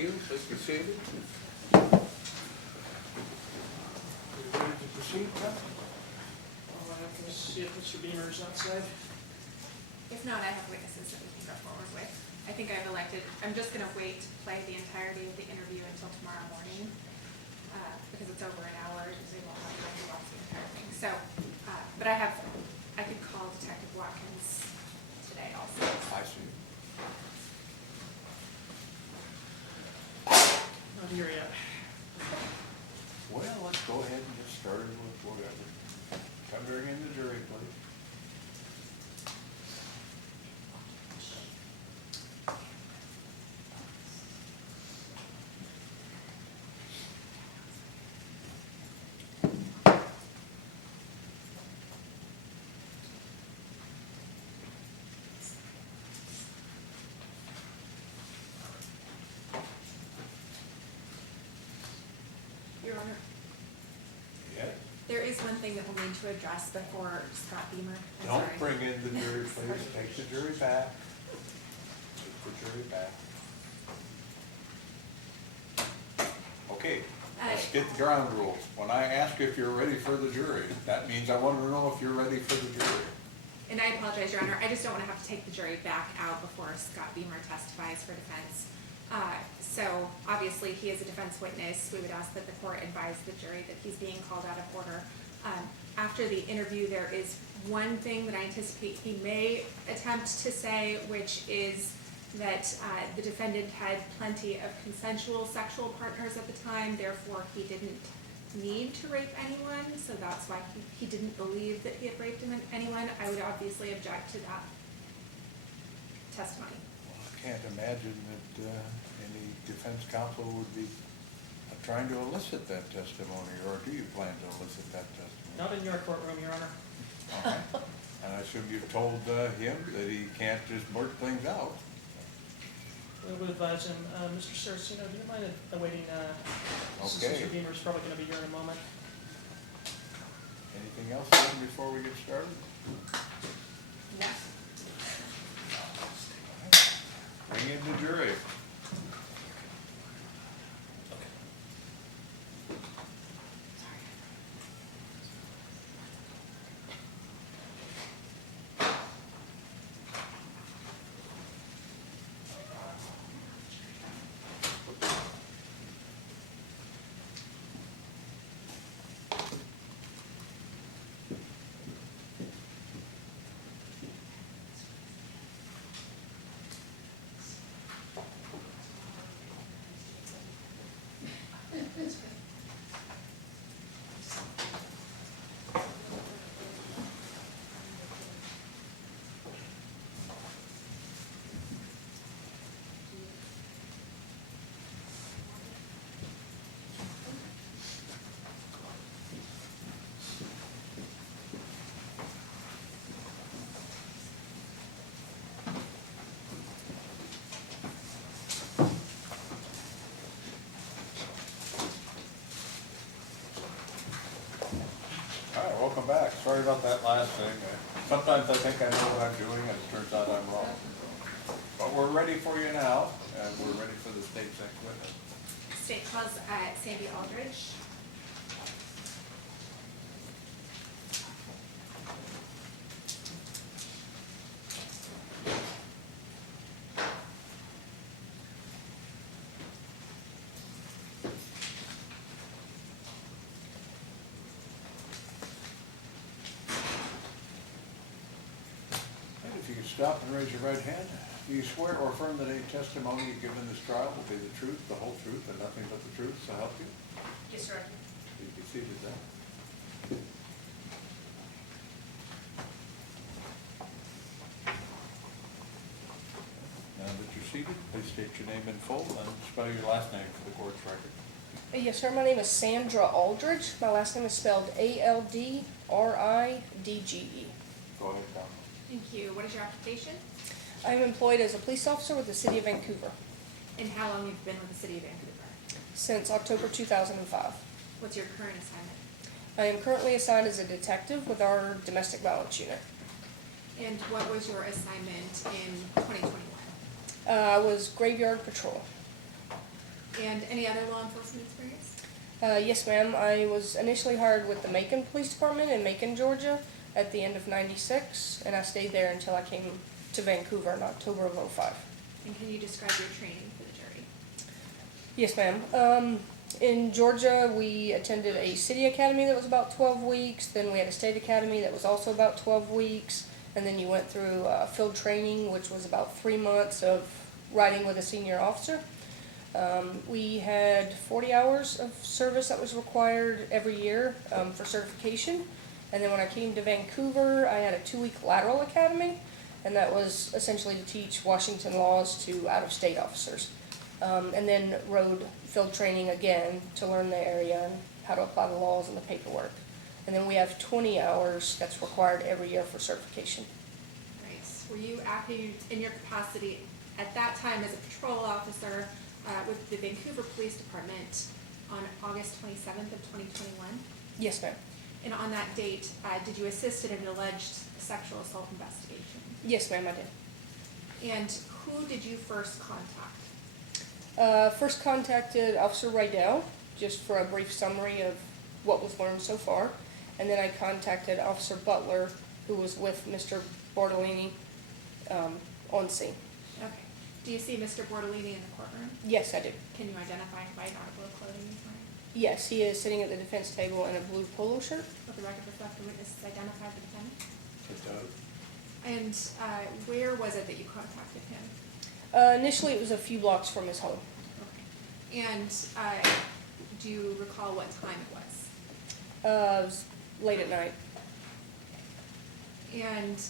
you. Please be seated. You ready to proceed, Beth? I'll have to see if Mr. Beamer is outside. If not, I have witnesses that we can go forward with. I think I've elected, I'm just gonna wait to play the entirety of the interview until tomorrow morning, because it's over an hour, because they won't have time to watch the entire thing. So, but I could call Detective Watkins today also. I see. Not here yet. Well, let's go ahead and get started with whatever. Covering in the jury, please. Your Honor, Yeah. there is one thing that we'll need to address before Scott Beamer. I'm Don't sorry. bring in the jury, please. Sorry. Take the jury back. Take the jury back. Okay, let's get the ground rules. When I ask if you're ready for the jury, that means I want to know if you're ready for the jury. And I apologize, Your Honor, I just don't want to have to take the jury back out before Scott Beamer testifies for defense. So obviously, he is a defense witness. We would ask that the court advise the jury that he's being called out of order. After the interview, there is one thing that I anticipate he may attempt to say, which is that the defendant had plenty of consensual sexual partners at the time, therefore he didn't need to rape anyone, so that's why he didn't believe that he had raped anyone. I would obviously object to that testimony. Well, I can't imagine that any defense counsel would be trying to elicit that testimony, or do you plan to elicit that testimony? Not in your courtroom, Your Honor. All right. And I assume you've told him that he can't just blurt things out. We would advise him, Mr. Saraceno, do you mind awaiting, since Okay. Mr. Beamer is probably going to be here in a moment? Anything else then before we get started? Yes. Bring in the jury. All right, welcome back. Sorry about that last thing. Sometimes I think I know what I'm doing, and it turns out I'm wrong. But we're ready for you now, and we're ready for the state's next witness. State Clause Sandy Aldridge. And if you could stop and raise your right hand. Do you swear or affirm that any testimony you give in this trial will be the truth, the whole truth, and nothing but the truth, so help you? Yes, sir. Please be seated then. Now that you're seated, please state your name in full and spell your last name for the court's record. Yes, sir. My name is Sandra Aldridge. My last name is spelled Aldridge. Go ahead, Tom. Thank you. What is your occupation? I am employed as a police officer with the City of Vancouver And how long have you been with the City of Vancouver? since October 2005. What's your current assignment? I am currently assigned as a detective with our domestic violence unit. And what was your assignment in 2021? I was graveyard patrol. And any other law enforcement experience? Yes, ma'am. I was initially hired with the Macon Police Department in Macon, Georgia at the end of '96, and I stayed there until I came to Vancouver in October of '05. And can you describe your training for the jury? Yes, ma'am. In Georgia, we attended a city academy that was about 12 weeks. Then we had a state academy that was also about 12 weeks. And then you went through field training, which was about 3 months of riding with a senior officer. We had 40 hours of service that was required every year for certification. And then when I came to Vancouver, I had a 2-week lateral academy, and that was essentially to teach Washington laws to out-of-state officers. And then rode field training again to learn the area and how to apply the laws and the paperwork. And then we have 20 hours that's required every year for certification. Nice. Were you acting in your capacity at that time as a patrol officer with the Vancouver Police Department on August 27th of 2021? Yes, ma'am. And on that date, did you assist in an alleged sexual assault investigation? Yes, ma'am, I did. And who did you first contact? First contacted Officer Rydell, just for a brief summary of what was learned so far. And then I contacted Officer Butler, who was with Mr. Bortolini on scene. Okay. Do you see Mr. Bortolini in the courtroom? Yes, I do. Can you identify him by an article of clothing he's wearing? Yes, he is sitting at the defense table in a blue polo shirt. Let the record reflect the witnesses identified the defendant. It does. And where was it that you contacted him? Initially, it was a few blocks from his home. Okay. And do you recall what time it was? It was late at night. And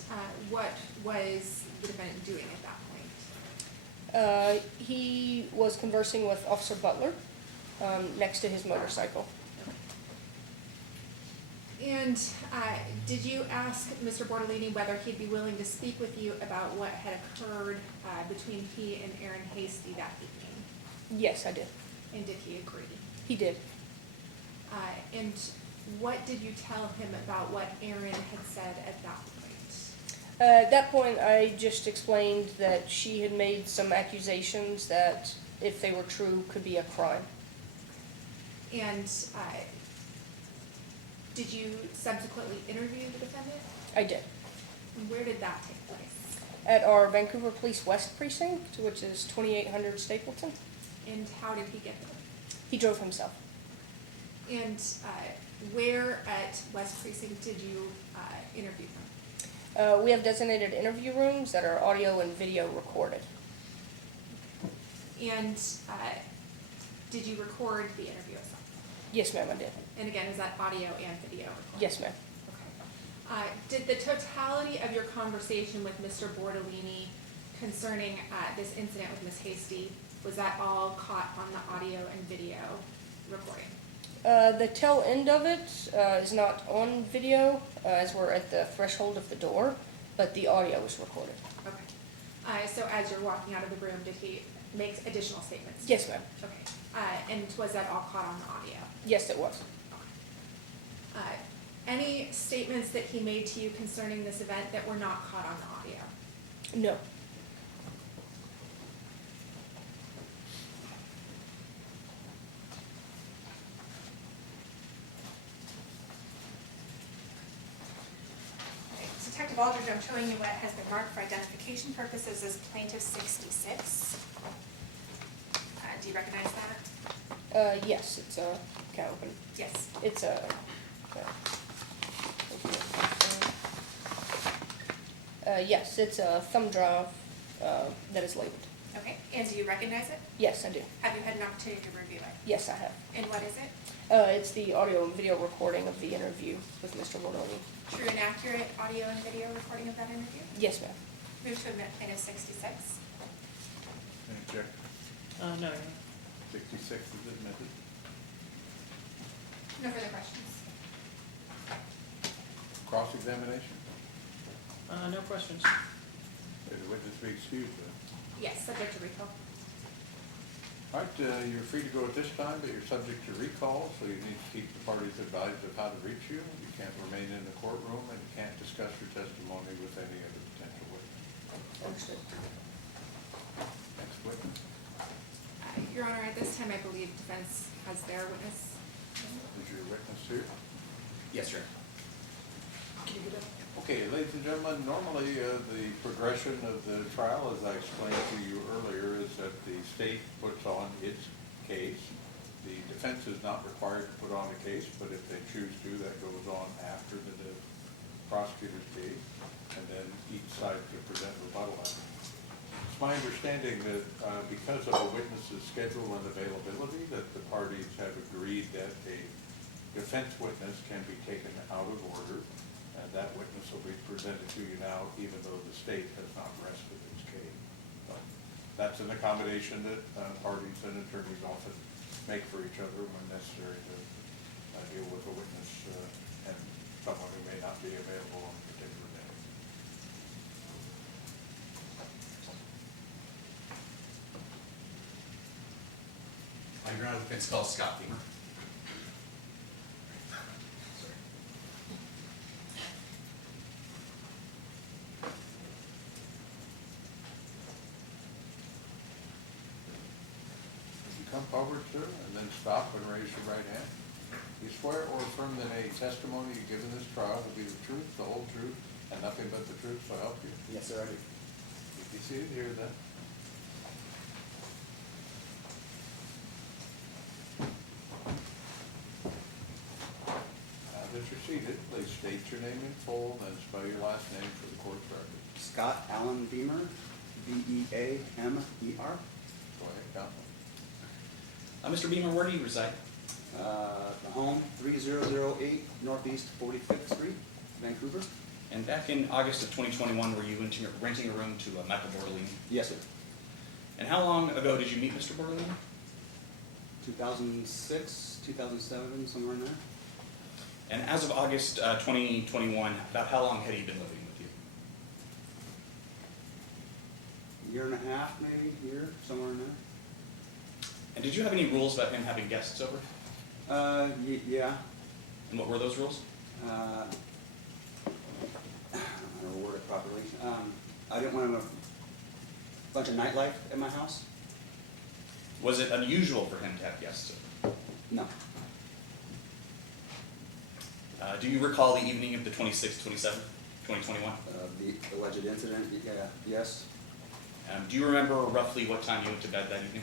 what was the defendant doing at that point? He was conversing with Officer Butler next to his motorcycle. And did you ask Mr. Bortolini whether he'd be willing to speak with you about what had occurred between he and Aaron Hasty that evening? Yes, I did. And did he agree? He did. And what did you tell him about what Aaron had said at that point? At that point, I just explained that she had made some accusations that, if they were true, could be a crime. And did you subsequently interview the defendant? I did. And where did that take place? At our Vancouver Police West Precinct, which is 2800 Stapleton. And how did he get there? He drove himself. And where at West Precinct did you interview him? We have designated interview rooms that are audio and video recorded. And did you record the interview itself? Yes, ma'am, I did. And again, is that audio and video recorded? Yes, ma'am. Okay. Did the totality of your conversation with Mr. Bortolini concerning this incident with Ms. Hasty, was that all caught on the audio and video recording? The tail end of it is not on video, as we're at the threshold of the door, but the audio is recorded. Okay. So as you're walking out of the room, did he make additional statements? Yes, ma'am. Okay. And was that all caught on the audio? Yes, it was. Okay. Any statements that he made to you concerning this event that were not caught on the audio? No. Detective Aldridge, I'm showing you what has been marked for identification purposes as plaintiff 66. Do you recognize that? Yes, it's a, can I open? Yes. It's a, yes, it's a thumb drive that is labeled. Okay. And do you recognize it? Yes, I do. Have you had an opportunity to review it? Yes, I have. And what is it? It's the audio and video recording of the interview with Mr. Bortolini. True and accurate audio and video recording of that interview? Yes, ma'am. Move to admit plaintiff 66. Any check? No, 66 is admitted. No further questions. Cross-examination? no questions. May the witness be excused then. Yes, subject to recall. All right, you're free to go at this time, but you're subject to recall, so you need to keep the parties advised of how to reach you. You can't remain in the courtroom, and you can't discuss your testimony with any other potential witness. Understood. Next witness. Your Honor, at this time, I believe defense has their witness. Is your witness here? Yes, sir. Can you get up? Okay, ladies and gentlemen, normally the progression of the trial, as I explained to you earlier, is that the state puts on its case. The defense is not required to put on a case, but if they choose to, that goes on after the prosecutor's case, and then each side can present rebuttal evidence. It's my understanding that because of the witness's schedule and availability, that the parties have agreed that a defense witness can be taken out of order, and that witness will be presented to you now, even though the state has not rested its case. So that's an accommodation that parties and attorneys often make for each other when necessary to deal with a witness and someone who may not be available on a particular day. I'm your Honor, the defense calls Scott Beamer. Sorry. Would you come forward, sir, and then stop and raise your right hand? You swear or affirm that any testimony you give in this trial will be the truth, the whole truth, and nothing but the truth, so help you? Yes, sir, I do. You be seated here then. Now that you're seated, please state your name in full, then spell your last name for the court's record. Scott Allen Beamer, B-E-A-M-E-R. Go ahead, counsel. Mr. Beamer, where do you reside? The home, 3008 Northeast 45th Street, Vancouver. And back in August of 2021, were you renting a room to Michael Bortolini? Yes, sir. And how long ago did you meet Mr. Bortolini? 2006, 2007, somewhere in there. And as of August 2021, about how long had he been living with you? Year and a half, maybe, year, somewhere in there. And did you have any rules about him having guests over? Yeah. And what were those rules? I don't know how to word it properly. I didn't want a bunch of nightlife at my house. Was it unusual for him to have guests over? No. Do you recall the evening of the 26th, 27th, 2021? The alleged incident, yeah, yes. Do you remember roughly what time you went to bed that evening?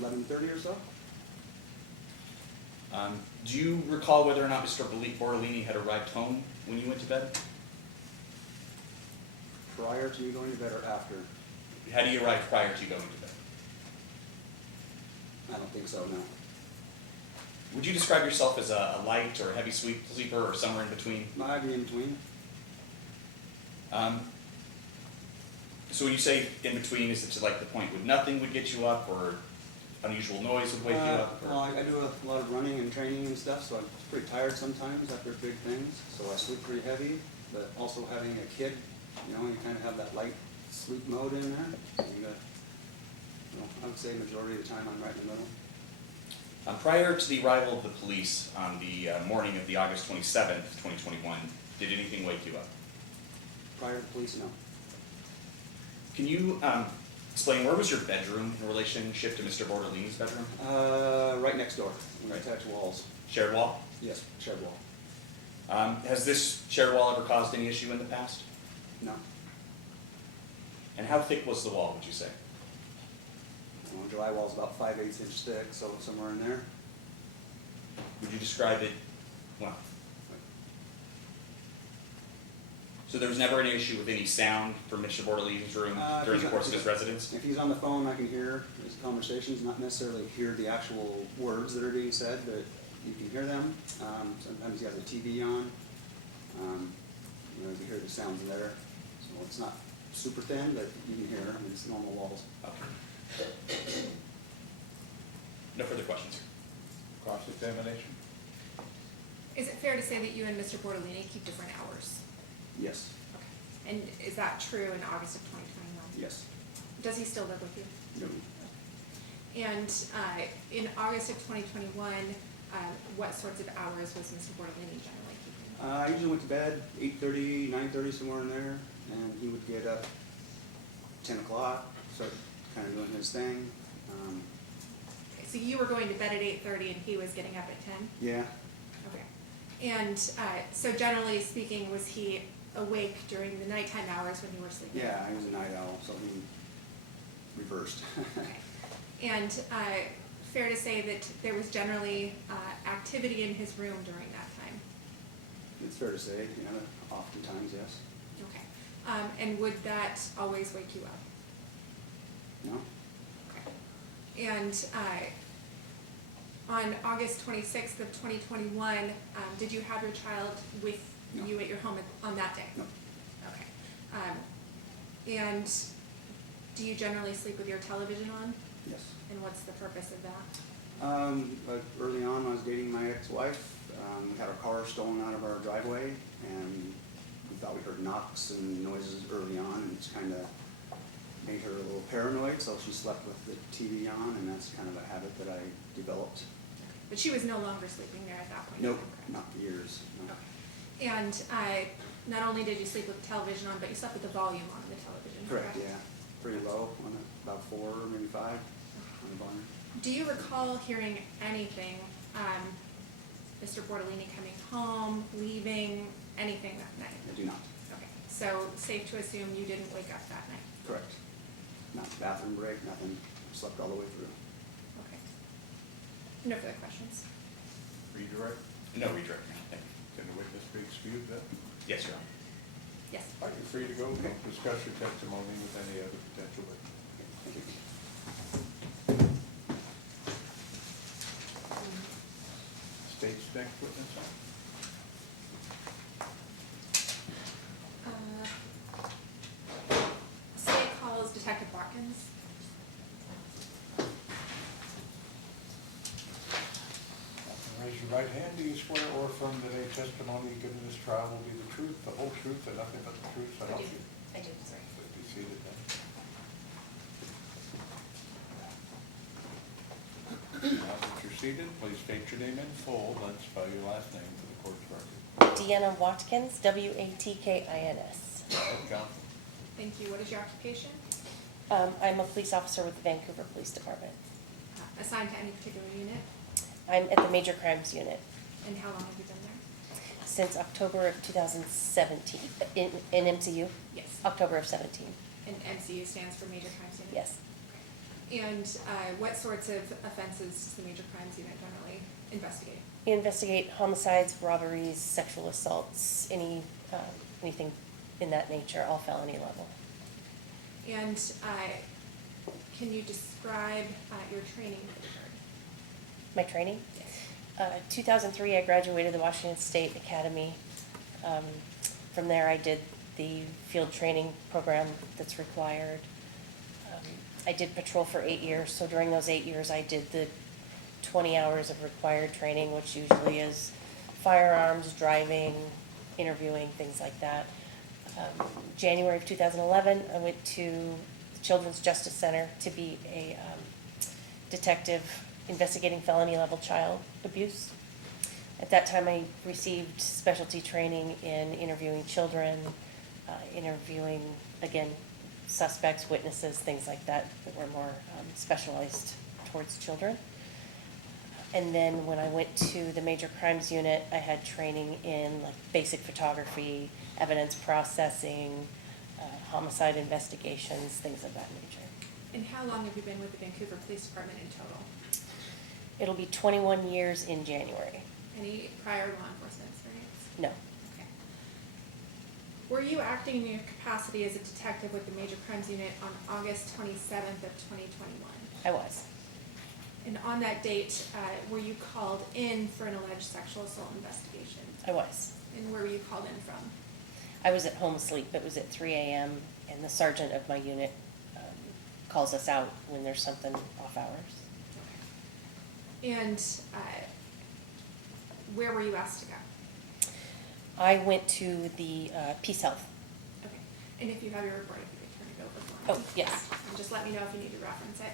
11:30 or so. Do you recall whether or not Mr. Bortolini had arrived home when you went to bed? Prior to me going to bed or after? Had he arrived prior to you going to bed? I don't think so, no. Would you describe yourself as a light or a heavy sleeper or somewhere in between? I'd be in between. So when you say in between, is it to like the point where nothing would get you up or unusual noise would wake you up? Or? Well, I do a lot of running and training and stuff, so I'm pretty tired sometimes after big things. So I sleep pretty heavy, but also having a kid, you kind of have that light sleep mode in there. And, I would say majority of the time I'm right in the middle. Prior to the arrival of the police on the morning of the August 27th, 2021, did anything wake you up? Prior to the police, no. Can you explain where was your bedroom in relationship to Mr. Bortolini's bedroom? Right next door, Right. attached walls. Shared wall? Yes, shared wall. Has this shared wall ever caused any issue in the past? No. And how thick was the wall, would you say? Drywall's about 5/8 inch thick, so somewhere in there. Would you describe it, well, so there was never any issue with any sound from Mr. Bortolini's room during the course of his residence? If he's on the phone, I can hear his conversations, not necessarily hear the actual words that are being said, but you can hear them. Sometimes he has a TV on. You can hear the sounds there. So it's not super thin, but you can hear. It's normal walls. Okay. No further questions. Cross-examination? Is it fair to say that you and Mr. Bortolini keep different hours? Yes. Okay. And is that true in August of 2021? Yes. Does he still live with you? No. And in August of 2021, what sorts of hours was Mr. Bortolini generally keeping? I usually went to bed 8:30, 9:30, somewhere in there, and he would get up 10 o'clock, start kind of doing his thing. Okay, So you were going to bed at 8:30 and he was getting up at 10? Yeah, Okay. And so generally speaking, was he awake during the nighttime hours when you were sleeping? yeah, he was a night owl, so he reversed. Okay. And fair to say that there was generally activity in his room during that time? It's fair to say, you know, oftentimes, yes. Okay. And would that always wake you up? No? Okay. And on August 26th of 2021, did you have your child with No. you at your home on that day? No. Okay. And do you generally sleep with your television on? Yes. And what's the purpose of that? But early on, when I was dating my ex-wife, we had our car stolen out of our driveway, and we thought we heard knocks and noises early on, and it's kind of made her a little paranoid, so she slept with the TV on, and that's kind of a habit that I developed. But she was no longer sleeping there at that point? Nope, correct? not for years, no. Okay. And not only did you sleep with the television on, but you slept with the volume on the television, correct? Correct, yeah, pretty low, about 4, maybe 5 on the volume. Do you recall hearing anything, Mr. Bortolini coming home, leaving, anything that night? I do not. Okay, so safe to assume you didn't wake up that night? Correct. Not bathroom break, nothing, slept all the way through. Okay. No further questions? Redirect? No redirect, Your Honor. Thank you. Can the witness be excused then? Yes, Your Honor. Yes. All right, you're free to go. Don't discuss your testimony with any other potential witness. Thank you. State's next witness. State calls Detective Watkins. Raise your right hand. Do you swear or affirm that any testimony given in this trial will be the truth, the whole truth, and nothing but the truth? So help you. I do, sorry. Please be seated then. Now that you're seated, please state your name in full, then spell your last name for the court's record. Deanna Watkins, Watkins. Go ahead, counsel. Thank you. What is your occupation? I'm a police officer with the Vancouver Police Department. Assigned to any particular unit? I'm at the Major Crimes Unit And how long have you been there? since October of 2017, in MCU, Yes. October of 17, And MCU stands for Major Crimes Unit? yes. And what sorts of offenses does the Major Crimes Unit generally investigate? We investigate homicides, robberies, sexual assaults, anything in that nature, all felony level. And can you describe your training for the jury? My training? Yes. 2003, I graduated the Washington State Academy. From there, I did the field training program that's required. I did patrol for 8 years, so during those 8 years, I did the 20 hours of required training, which usually is firearms, driving, interviewing, things like that. January of 2011, I went to the Children's Justice Center to be a detective investigating felony level child abuse. At that time, I received specialty training in interviewing children, interviewing, again, suspects, witnesses, things like that were more specialized towards children. And then when I went to the Major Crimes Unit, I had training in like basic photography, evidence processing, homicide investigations, things of that nature. And how long have you been with the Vancouver Police Department in total? It'll be 21 years in January. Any prior law enforcement experience? No, Okay. Were you acting in your capacity as a detective with the Major Crimes Unit on August 27th of 2021? I was. And on that date, were you called in for an alleged sexual assault investigation? I was. And where were you called in from? I was at home asleep. It was at 3 a.m. and the sergeant of my unit calls us out when there's something off hours. And where were you asked to go? I went to the Peace Health. Okay. And if you have your report, if you could turn it over for me. Oh, yes. And just let me know if you need to reference it.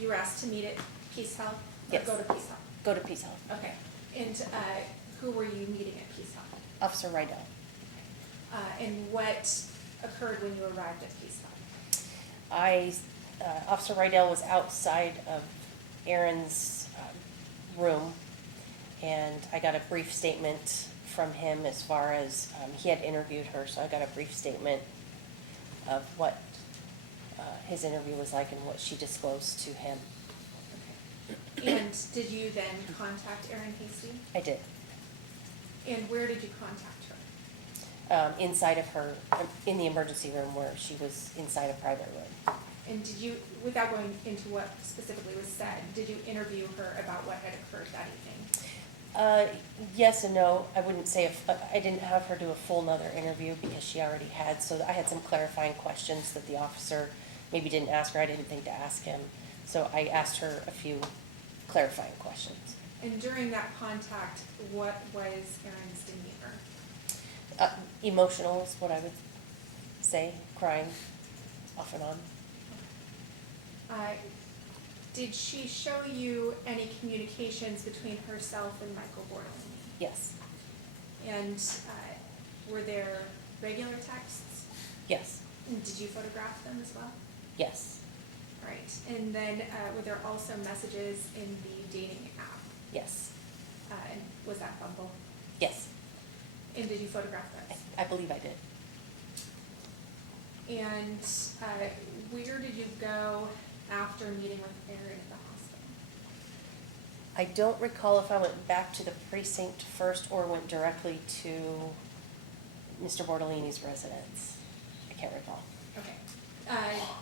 You were asked to meet at Peace Health? Or Yes. go to Peace Health? Go to Peace Health. Okay. And who were you meeting at Peace Health? Officer Rydell. And what occurred when you arrived at Peace Health? Officer Rydell was outside of Aaron's room, and I got a brief statement from him as far as, he had interviewed her, so I got a brief statement of what his interview was like and what she disclosed to him. And did you then contact Erin Hasty? I did. And where did you contact her? Inside of her, in the emergency room where she was inside a private room. And did you, without going into what specifically was said, did you interview her about what had occurred that evening? Yes and no. I wouldn't say, I didn't have her do a full nother interview because she already had, so I had some clarifying questions that the officer maybe didn't ask her, I didn't think to ask him. So I asked her a few clarifying questions. And during that contact, what was Erin's demeanor? Emotional is what I would say, crying off and on. Did she show you any communications between herself and Michael Bortolini? Yes, And were there regular texts? yes, And did you photograph them as well? yes, Right. And then were there also messages in the dating app? yes, And was that Bumble? yes. And did you photograph those? I believe I did. And where did you go after meeting with Erin at the hospital? I don't recall if I went back to the precinct first or went directly to Mr. Bortolini's residence. I can't recall. Okay.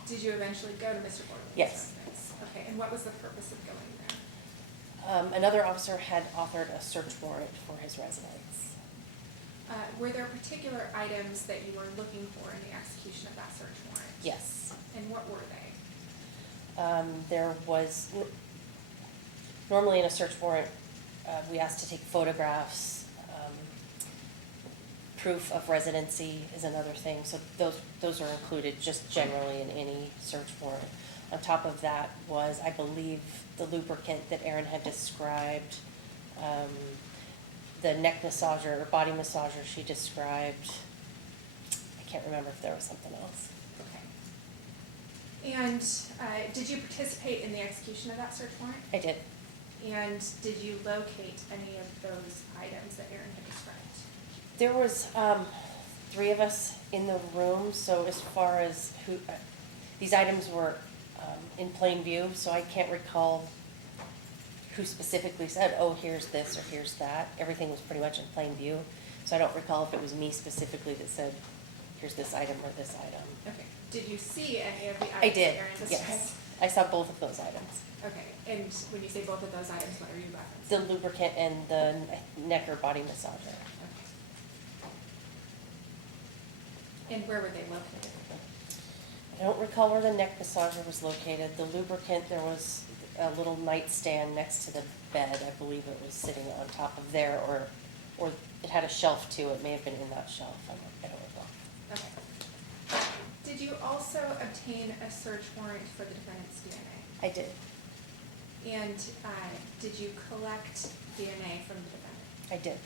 Did you eventually go to Mr. Bortolini's Yes. residence? Okay. And what was the purpose of going there? Another officer had authored a search warrant for his residence. Were there particular items that you were looking for in the execution of that search warrant? Yes. And what were they? There was, normally in a search warrant, we asked to take photographs. Proof of residency is another thing, so those are included just generally in any search warrant. On top of that was, I believe, the lubricant that Erin had described, the neck massager or body massager she described. I can't remember if there was something else. Okay. And did you participate in the execution of that search warrant? I did. And did you locate any of those items that Erin had described? There was 3 of us in the room, so as far as who, these items were in plain view, so I can't recall who specifically said, oh, here's this or here's that. Everything was pretty much in plain view, so I don't recall if it was me specifically that said, here's this item or this item. Okay. Did you see any of the items I did, that Erin described? yes. I saw both of those items. Okay. And when you say both of those items, what are you referencing? The lubricant and the neck or body massager. Okay. And where were they located? I don't recall where the neck massager was located. The lubricant, there was a little nightstand next to the bed. I believe it was sitting on top of there, or it had a shelf too. It may have been in that shelf. I don't recall. Okay. Did you also obtain a search warrant for the defendant's DNA? I did. And did you collect DNA from the defendant? I did.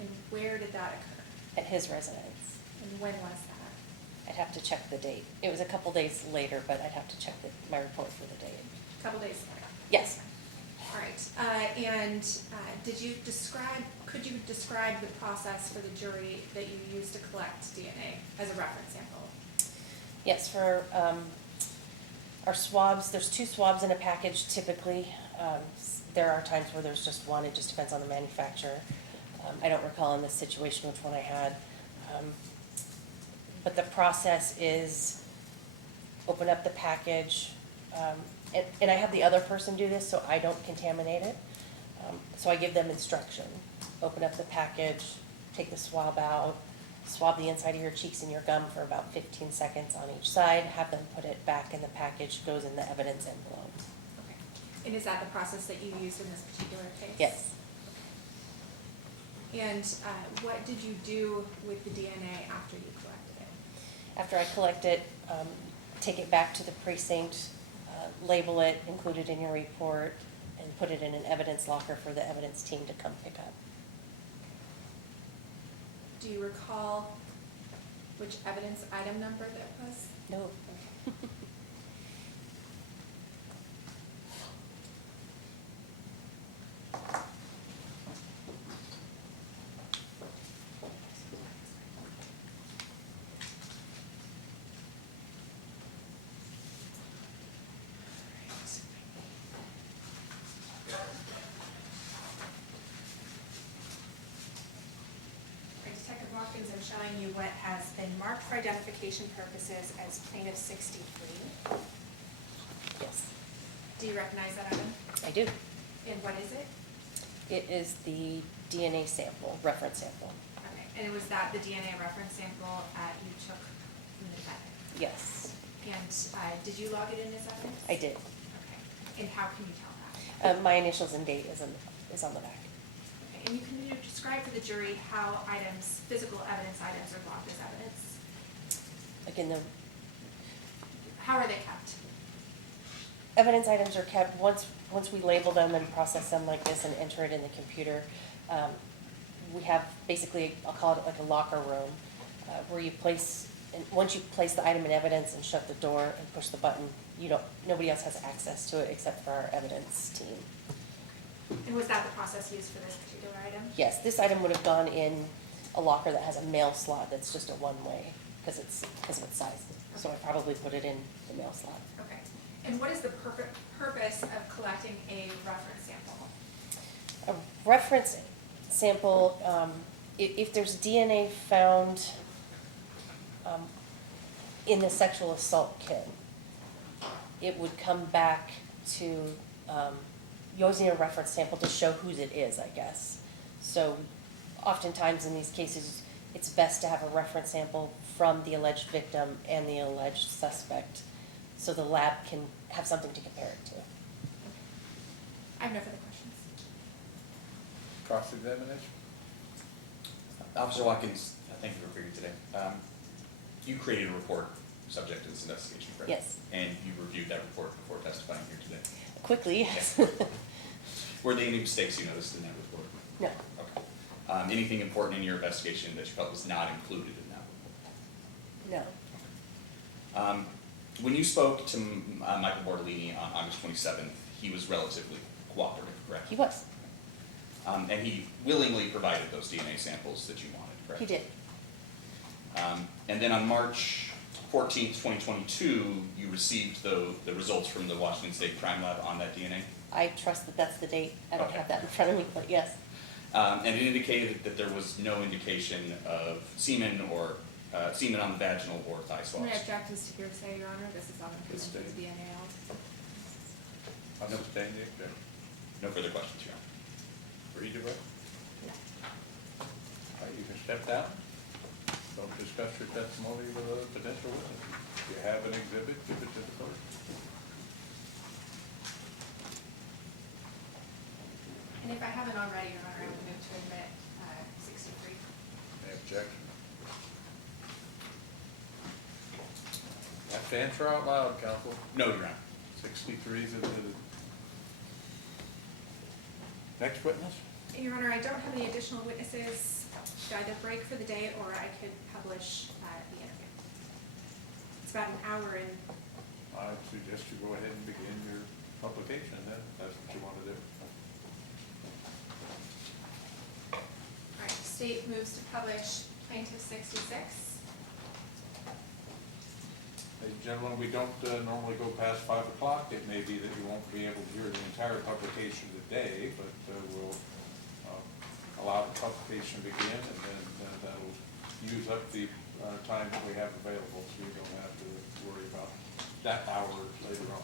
And where did that occur? At his residence. And when was that? I'd have to check the date. It was a couple days later, but I'd have to check my report for the date. A couple days later? Yes. All right. And could you describe the process for the jury that you used to collect DNA as a reference sample? Yes, for our swabs, there's 2 swabs in a package typically. There are times where there's just one. It just depends on the manufacturer. I don't recall in this situation which one I had. But the process is open up the package, and I have the other person do this so I don't contaminate it. So I give them instruction. Open up the package, take the swab out, swab the inside of your cheeks and your gum for about 15 seconds on each side, have them put it back in the package, goes in the evidence envelope. Okay. And is that the process that you used in this particular case? Yes. And what did you do with the DNA after you collected it? After I collect it, take it back to the precinct, label it, include it in your report, and put it in an evidence locker for the evidence team to come pick up. Do you recall which evidence item number that was? No. Okay. showing you what has been marked for identification purposes as plaintiff 63. Yes, Do you recognize that item? I do. And what is it? It is the DNA sample, reference sample. Okay, and was that the DNA reference sample you took from the defendant? Yes, And did you log it in as evidence? I did. Okay, and how can you tell that? My initials and date is on the back. Okay, and you describe for the jury how items, physical evidence items are logged as evidence? Again, the How are they kept? evidence items are kept, once we label them and process them like this and enter it in the computer, we have basically, I'll call it like a locker room, where you place, and once you place the item in evidence and shut the door and push the button, nobody else has access to it except for our evidence team. And was that the process used for this particular item? Yes, this item would have gone in a locker that has a mail slot that's just a one-way, because of its size. So I probably put it in the mail slot. Okay, and what is the purpose of collecting a reference sample? A reference sample, if there's DNA found in the sexual assault kit, it would come back to, you always need a reference sample to show whose it is, I guess. So oftentimes in these cases, it's best to have a reference sample from the alleged victim and the alleged suspect, so the lab can have something to compare it to. I have no further questions. Cross-examination? Officer Watkins, thank you for appearing today. You created a report subject to this investigation, correct? Yes. And you reviewed that report before testifying here today? Quickly, yes. Were there any mistakes you noticed in that report? No, Okay. Anything important in your investigation that you felt was not included in that report? no. When you spoke to Michael Bortolini on August 27th, he was relatively cooperative, correct? He was. And he willingly provided those DNA samples that you wanted, correct? He did. And then on March 14th, 2022, you received the results from the Washington State Crime Lab on that DNA? I trust that that's the date. I don't Okay. have that in front of me, but yes. And it indicated that there was no indication of semen or semen on the vaginal or thigh I'm swabs. going to object as to hearsay, Your Honor. This is all It's included in the stated. DNA. Understand the objection. No further questions, Your Honor. Read the record. All right, you can step down. Don't discuss your testimony with a potential witness. If you have an exhibit, give it to the clerk. And if I haven't already, Your Honor, I would move to admit 63. Any objection? Have to answer out loud, counsel. No, Your Honor. 63 is admitted. Next witness? Your Honor, I don't have any additional witnesses to either break for the day or I could publish the interview. It's about an hour in. I suggest you go ahead and begin your publication then, if that's what you want to do. All right, state moves to publish plaintiff 66. Ladies and gentlemen, we don't normally go past 5 o'clock. It may be that you won't be able to hear the entire publication today, but we'll allow the publication to begin, and then that'll use up the time that we have available, so you don't have to worry about that hour later on.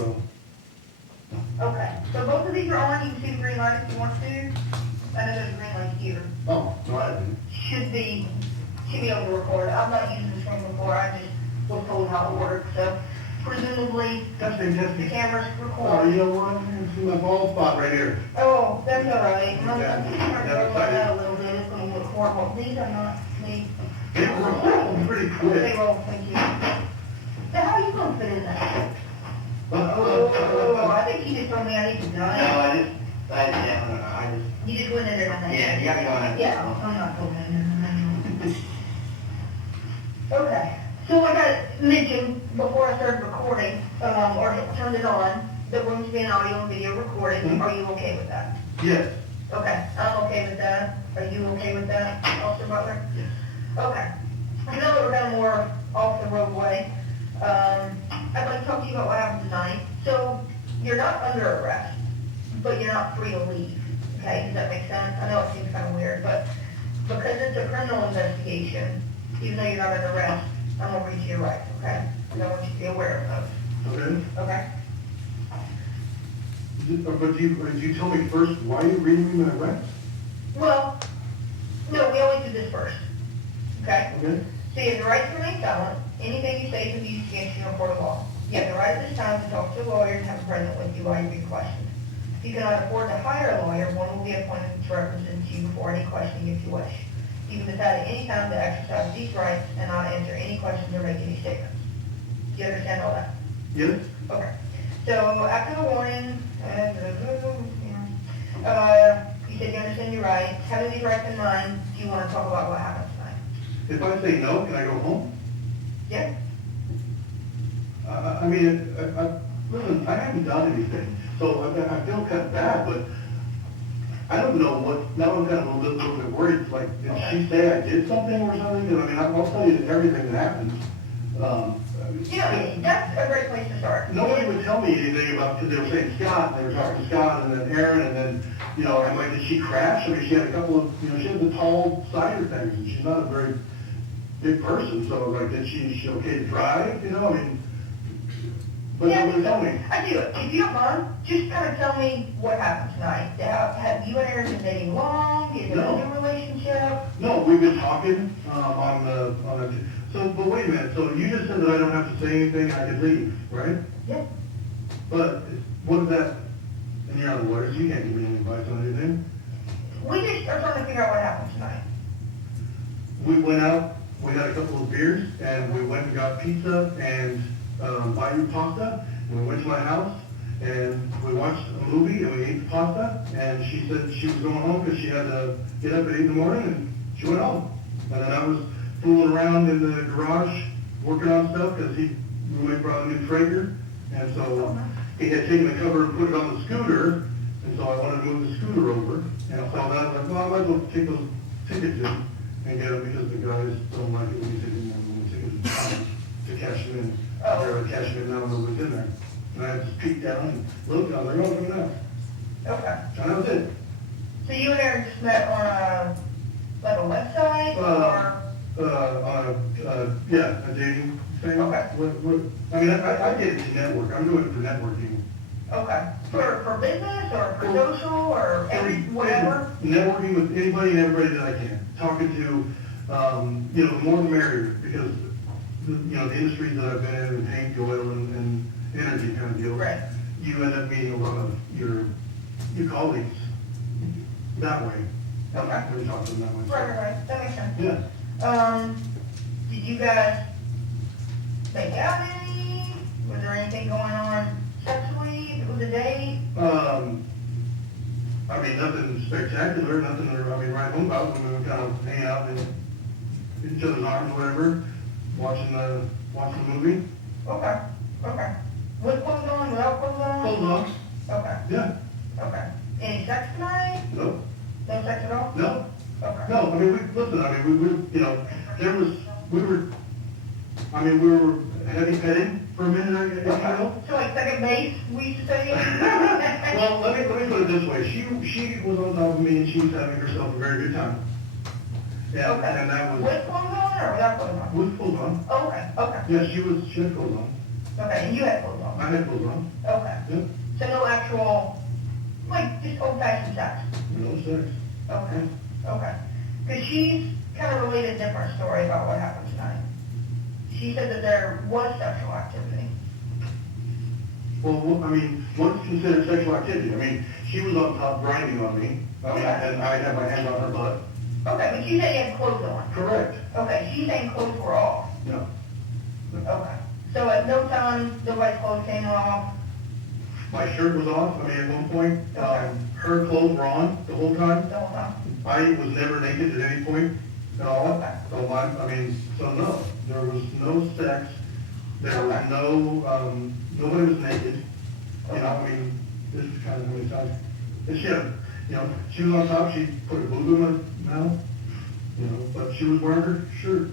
so. Okay, so both of these are on, you can see the green light if you want to. I know there's a green light here. Oh, no, I didn't. Should be able to record. I've not used this one before, I just was told how it works, so presumably Testing, the testing. cameras Oh, record. you know what? I see my bald spot right here. Oh, that's all right. I'm Yeah. trying to roll that out a little bit, it's gonna look horrible. These are not, It rolled pretty they quick. roll, thank you. So how are you gonna fit in that? Oh, I think you just told me I need to No, die. I just, You just went in there and yeah, you gotta go in. Yeah, I'm not going in there. Okay, so like I mentioned before I started recording, or turned it on, the room's being audio and video recorded. Mhm. Are you okay with that? yes. Okay, I'm okay with that. Are you okay with that, Officer Butler? Yes. Okay. I know that we're kind of more off the roadway. I'd like to talk to you about what happened tonight. So, you're not under arrest, but you're not free to leave. Okay, does that make sense? I know it seems kind of weird, but because it's a criminal investigation, even though you're not under arrest, I'm gonna read you your rights, okay? And I want you to be aware of Okay. those, okay? But you told me first, why are you reading me my rights? Well, no, we always do this first, okay? Okay. So you have the right to remain silent. Anything you say can be used against you in a court of law. You have the right at this time to talk to a lawyer and have a present with you while you're being questioned. If you cannot afford to hire a lawyer, one will be appointed to represent you before any questioning if you wish. You can decide at any time to exercise these rights and not answer any questions or make any statements. Do you understand all that? Yes. Okay. So after the warning, you said you understand your rights. Having these rights in mind, do you want to talk about what happened tonight? If I say no, can I go home? Yeah? I mean, listen, I haven't done anything, so I feel kind of bad, but I don't know what, now I'm kind of a little bit worried, like, did she say I did something or something? And I mean, I'll tell you everything that happened. Yeah, that's a great place to start. Nobody would tell me anything about, because they were saying Scott, and they were talking to Scott, and then Aaron, and then, you know, I'm like, did she crash? I mean, she had a couple of, you know, she had the tall cider things, and she's not a very big person, so like, is she okay to drive, you know, I mean, but Yeah, nobody told me. I do. If you don't mind, just kind of tell me what happened tonight. Have you and Aaron been dating long? Is it No. a new relationship? No, we've been talking, but wait a minute, so you just said that I don't have to say anything, I could leave, right? Yeah. But what is that, and you're not a lawyer, so you can't give me any advice on anything. We just are trying to figure out what happened tonight. We went out, we had a couple of beers, and we went and got pizza and Bayou pasta, and we went to my house, and we watched a movie, and we ate the pasta, and she said she was going home because she had to get up at 8 in the morning, and she went home. And then I was fooling around in the garage, working on stuff, because roommate brought a new Traeger, and so he had taken the cover and put it on the scooter, and so I wanted to move the scooter over, and so I was like, well, I might as well take those tickets in and get them, because the guys don't like it when you take them when the tickets to cash them in. They're cashing it now, nobody's in there. And I just peeked down and looked, I was like, oh, look at that. Okay. And that was it. So you and Aaron just met on like a website or? Yeah, a dating thing. Okay. I mean, I did it to network, I'm doing it for networking. Okay. For business or for social or whatever? Networking with anybody and everybody that I can. Talking to, you know, the more the merrier, because, you know, the industries that I've been in, paint, oil, and energy kind of deal. Right. You end up meeting a lot of your colleagues that way. Okay. When you talk to them that way. Right. That makes sense. Yeah. Did you guys make out any? Was there anything going on sexually? If it was a date? I mean, nothing spectacular, nothing, I mean, right home about when we were kind of hanging out in each other's arms or whatever, watching the movie. Okay. With clothes on, without clothes on? Clothes on. Okay. Yeah. Okay. Any sex tonight? No. No sex at all? No. Okay. No, I mean, you know, we were heavy petting for a minute, if you will. So like second base, we used to say? Well, let me put it this way, she was on top of me and she was having herself a very good time. Yeah, Okay. and that was, With clothes on or without clothes on? with clothes on. Okay. Yeah, she had clothes on. Okay, and you had clothes on? I had clothes on. Okay. Yep. So no actual, like, just old-fashioned sex? No sex. Okay, okay. Because she's kind of related a different story about what happened tonight. She said that there was sexual activity. Well, I mean, what's considered sexual activity? I mean, she was on top grinding on me. I mean, Okay. and I had my hand on her butt. Okay, but you said you had clothes on? Correct. Okay, she's saying clothes were off. No. Okay. So at no time, nobody's clothes came off? My shirt was off. I mean, at one point, Okay. her clothes were on the whole time. The whole time? I was never naked at any point at all. Okay. So so no, there was no sex. There was Okay. no, nobody was naked. You know, I mean, this is kind of what it sounds. And she had, you know, she was on top, she put a boob in my mouth, you know, but she was wearing her shirt.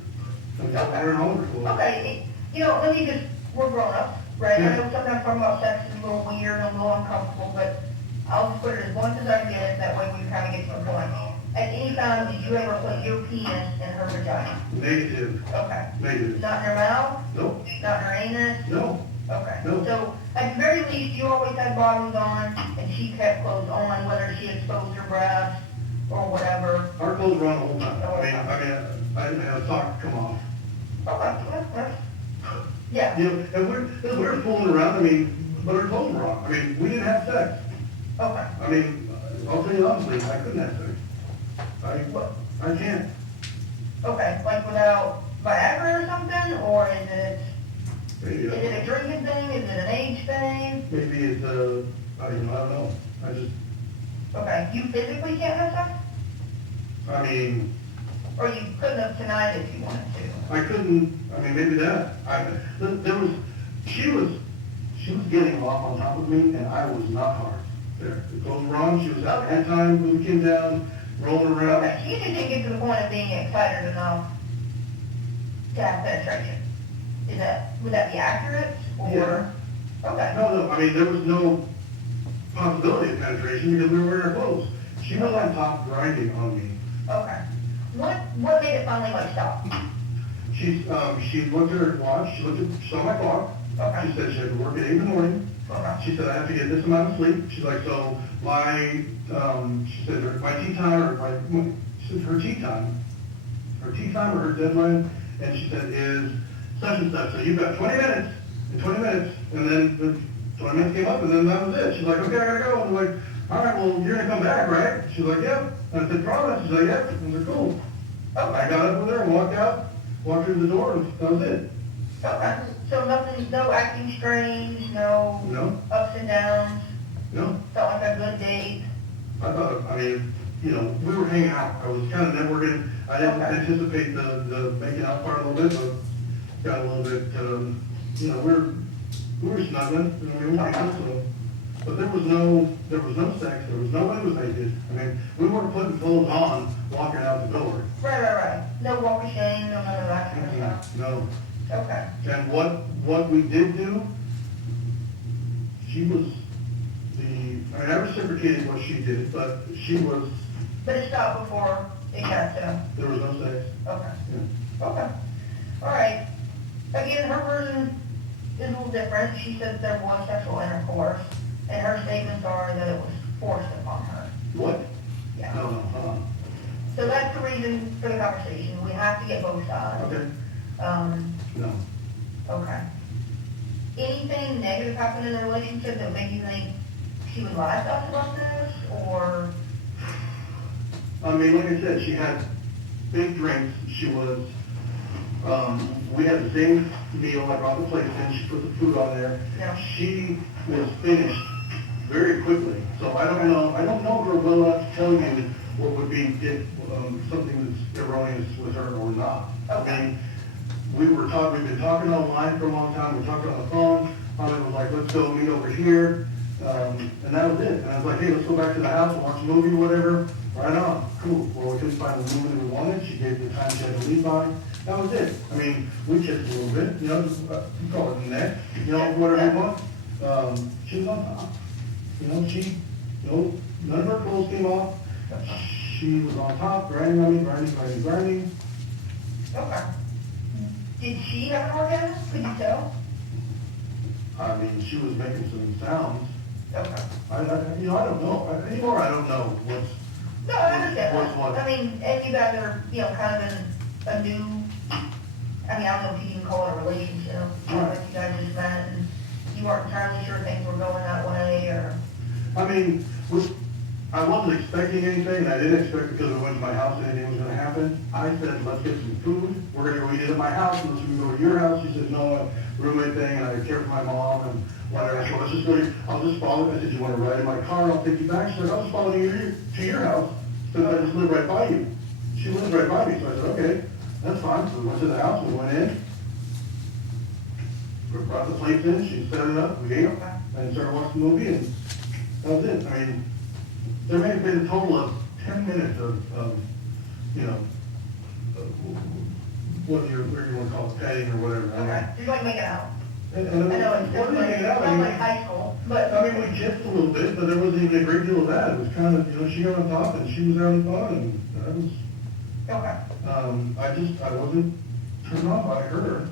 I mean, wearing all of her clothes. Okay, you know, let me just, we're grown ups, right? I Yeah. know sometimes talking about sex is a little weird and a little uncomfortable, but I'll just put it as blunt as I can get, that way we can kind of get to the point. At any time, did you ever put your penis in her vagina? Negative, Okay. negative. Not in her mouth? Nope, Not in her anus? no, Okay. No. So, at the very least, you always had bottoms on, and she kept clothes on, whether she exposed her breasts or whatever. our clothes were on the whole time. I didn't have a sock come off. Okay, yeah, You know, and we were fooling around, I mean, but our clothes were on. I mean, we didn't have sex. okay. I mean, I'll tell you honestly, I couldn't have sex. I can't. Okay, like without Viagra or something, or is it, Maybe, is it a drinking thing, is it an age thing? maybe it's, I don't know. I just, Okay, you physically can't have sex? I mean, Or you couldn't have tonight if you wanted to? I couldn't, I mean, maybe that. She was getting off on top of me, and I was not hard. There, the clothes were on, she was having a good time, moving the kid down, rolling around. Okay, so you just didn't get to the point of being excited enough to have penetration? Would that be accurate, or? Yeah. Okay. No, I mean, there was no possibility of penetration because we were wearing our clothes. She was on top grinding on me. Okay. What made it finally like stop? She looked at her watch, she saw my clock. Okay. She said she had to work at 8 in the morning. Okay. She said, I have to get this amount of sleep. She's like, so she said, my tea time, she said her tea time or her deadline, and she said, is such and such. So you've got 20 minutes, and then the 20 minutes came up, and then that was it. She's like, okay, I gotta go. And I'm like, all right, well, you're gonna come back, right? She's like, yep. And I said, promise? She's like, yep. And I said, cool. I got up with her and walked through the door, and that was it. Okay. So nothing, no acting strange, no No, ups and downs, no. felt like a good date? I thought, I mean, you know, we were hanging out. I was kind of networking. I didn't Okay. anticipate the making out part a little bit, but got a little bit, you know, we were snuggling, you know, we were hanging out, so. But there was no sex, nobody was naked. I mean, we weren't putting clothes on, walking out the door. Right. No walk of shame, no none of that kind of stuff? No. Okay. And what we did do, she was I reciprocated what she did, but she was, But it stopped before it got to, there was no sex. okay. Yeah. Okay. All right. Again, her version is a little different. She said there was sexual intercourse, and her statements are that it was forced upon her. What? Yeah. No. So that's the reason for the conversation. We have to get both sides. Okay. No. Okay. Anything negative happened in the relationship that made you think she would lie to us about this, or? I mean, like I said, she had big drinks. She was, we had the same meal. I brought the plates in. She put the food on there. Yeah. She was finished very quickly. So I don't know her well enough to tell you what would be something that's erroneous with her or not. Okay. I mean, we've been talking online for a long time. We talked on the phone. It was like, let's go meet over here. And that was it. And I was like, hey, let's go back to the house and watch a movie or whatever. Right on. Cool. Well, we couldn't find the movie we wanted. She gave the time she had to leave by. That was it. I mean, we kissed a little bit, you know, you call it the neck, you know, whatever you want. She was on top. You know, none of her clothes came off. She was on top, grinding on me, grinding. Okay. Did she have an orgasm? Could you tell? I mean, she was making some sounds. Okay. I don't know. Anymore, I don't know what's. No, I understand What's that. what? I mean, and you guys are, kind of in a new, I mean, I don't know if you can call it a relationship. Like you guys just met and you weren't entirely sure things were going that way, or, I mean, I wasn't expecting anything, and I didn't expect because we went to my house anything was gonna happen. I said, let's get some food, we're gonna go eat it at my house, unless we can go to your house. She said, no, roommate thing, and I care for my mom, and whatever, so let's just go, I'll just follow. I said, you wanna ride in my car, I'll take you back. She's like, I'll just follow you to your house, since I just live right by you. She lives right by me, so I said, okay, that's fine. So we went to the house, we went in, we brought the plates in, she set it up, we ate, and started watching the movie, and that was it. I mean, there may have been a total of 10 minutes of what you want to call it, petting or whatever. okay, you're like making out. And I know it's it wasn't hanging out. not like high school, but. I mean, we kissed a little bit, but there wasn't even a great deal of that. It was kind of, she got on top and she was having fun, and that was, Okay, I wasn't turned off by her.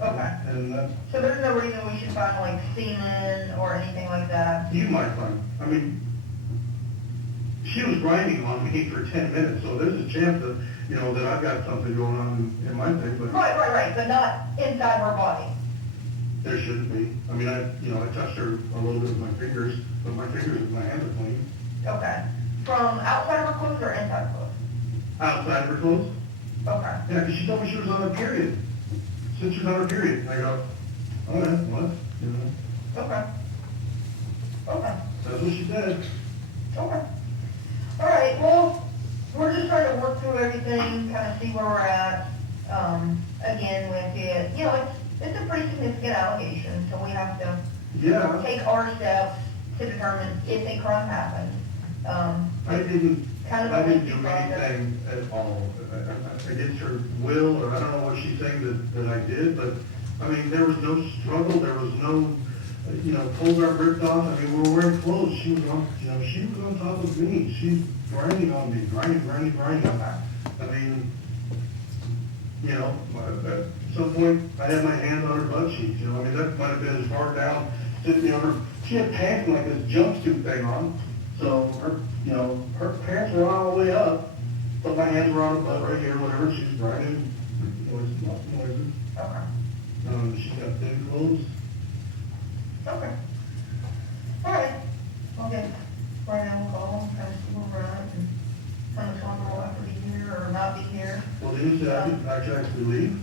okay. And that, So there's no reason we should find like semen or anything like that? you might find, I mean, she was grinding on me for 10 minutes, so there's a chance that, that I've got something going on in my thing, but Right, but not inside her body? there shouldn't be. I mean, I touched her a little bit with my fingers, but my hands are clean. Okay. From outside of her clothes or inside her clothes? Outside of her clothes? Okay. Yeah, because she told me she was on her period. Since she was on her period, and I go, oh, yeah, what? Okay. Okay. That's what she said. Okay. All right, well, we're just trying to work through everything, kind of see where we're at. Again, with it, it's a pretty significant allegation, so we have to Yeah, take our steps to determine if a crime happened. I didn't Kind of do a lengthy process. anything at all against her will, or I don't know what she's saying that I did, but, I mean, there was no struggle, there was no, clothes aren't ripped off. I mean, we were wearing clothes, she was on top of me, she's grinding on me, grinding. I mean, at some point, I had my hands on her butt cheeks, I mean, that might have been as far down, she had pants and like this jumpsuit thing on, so her pants were all the way up, but my hands were on her butt right here, whatever, she's grinding, noises. Okay. She's got thin clothes. Okay. All right. Okay. Right now we'll call, kind of see where we're at, and how much longer we'll have to be here or not be here. Well, then you said I could actually leave?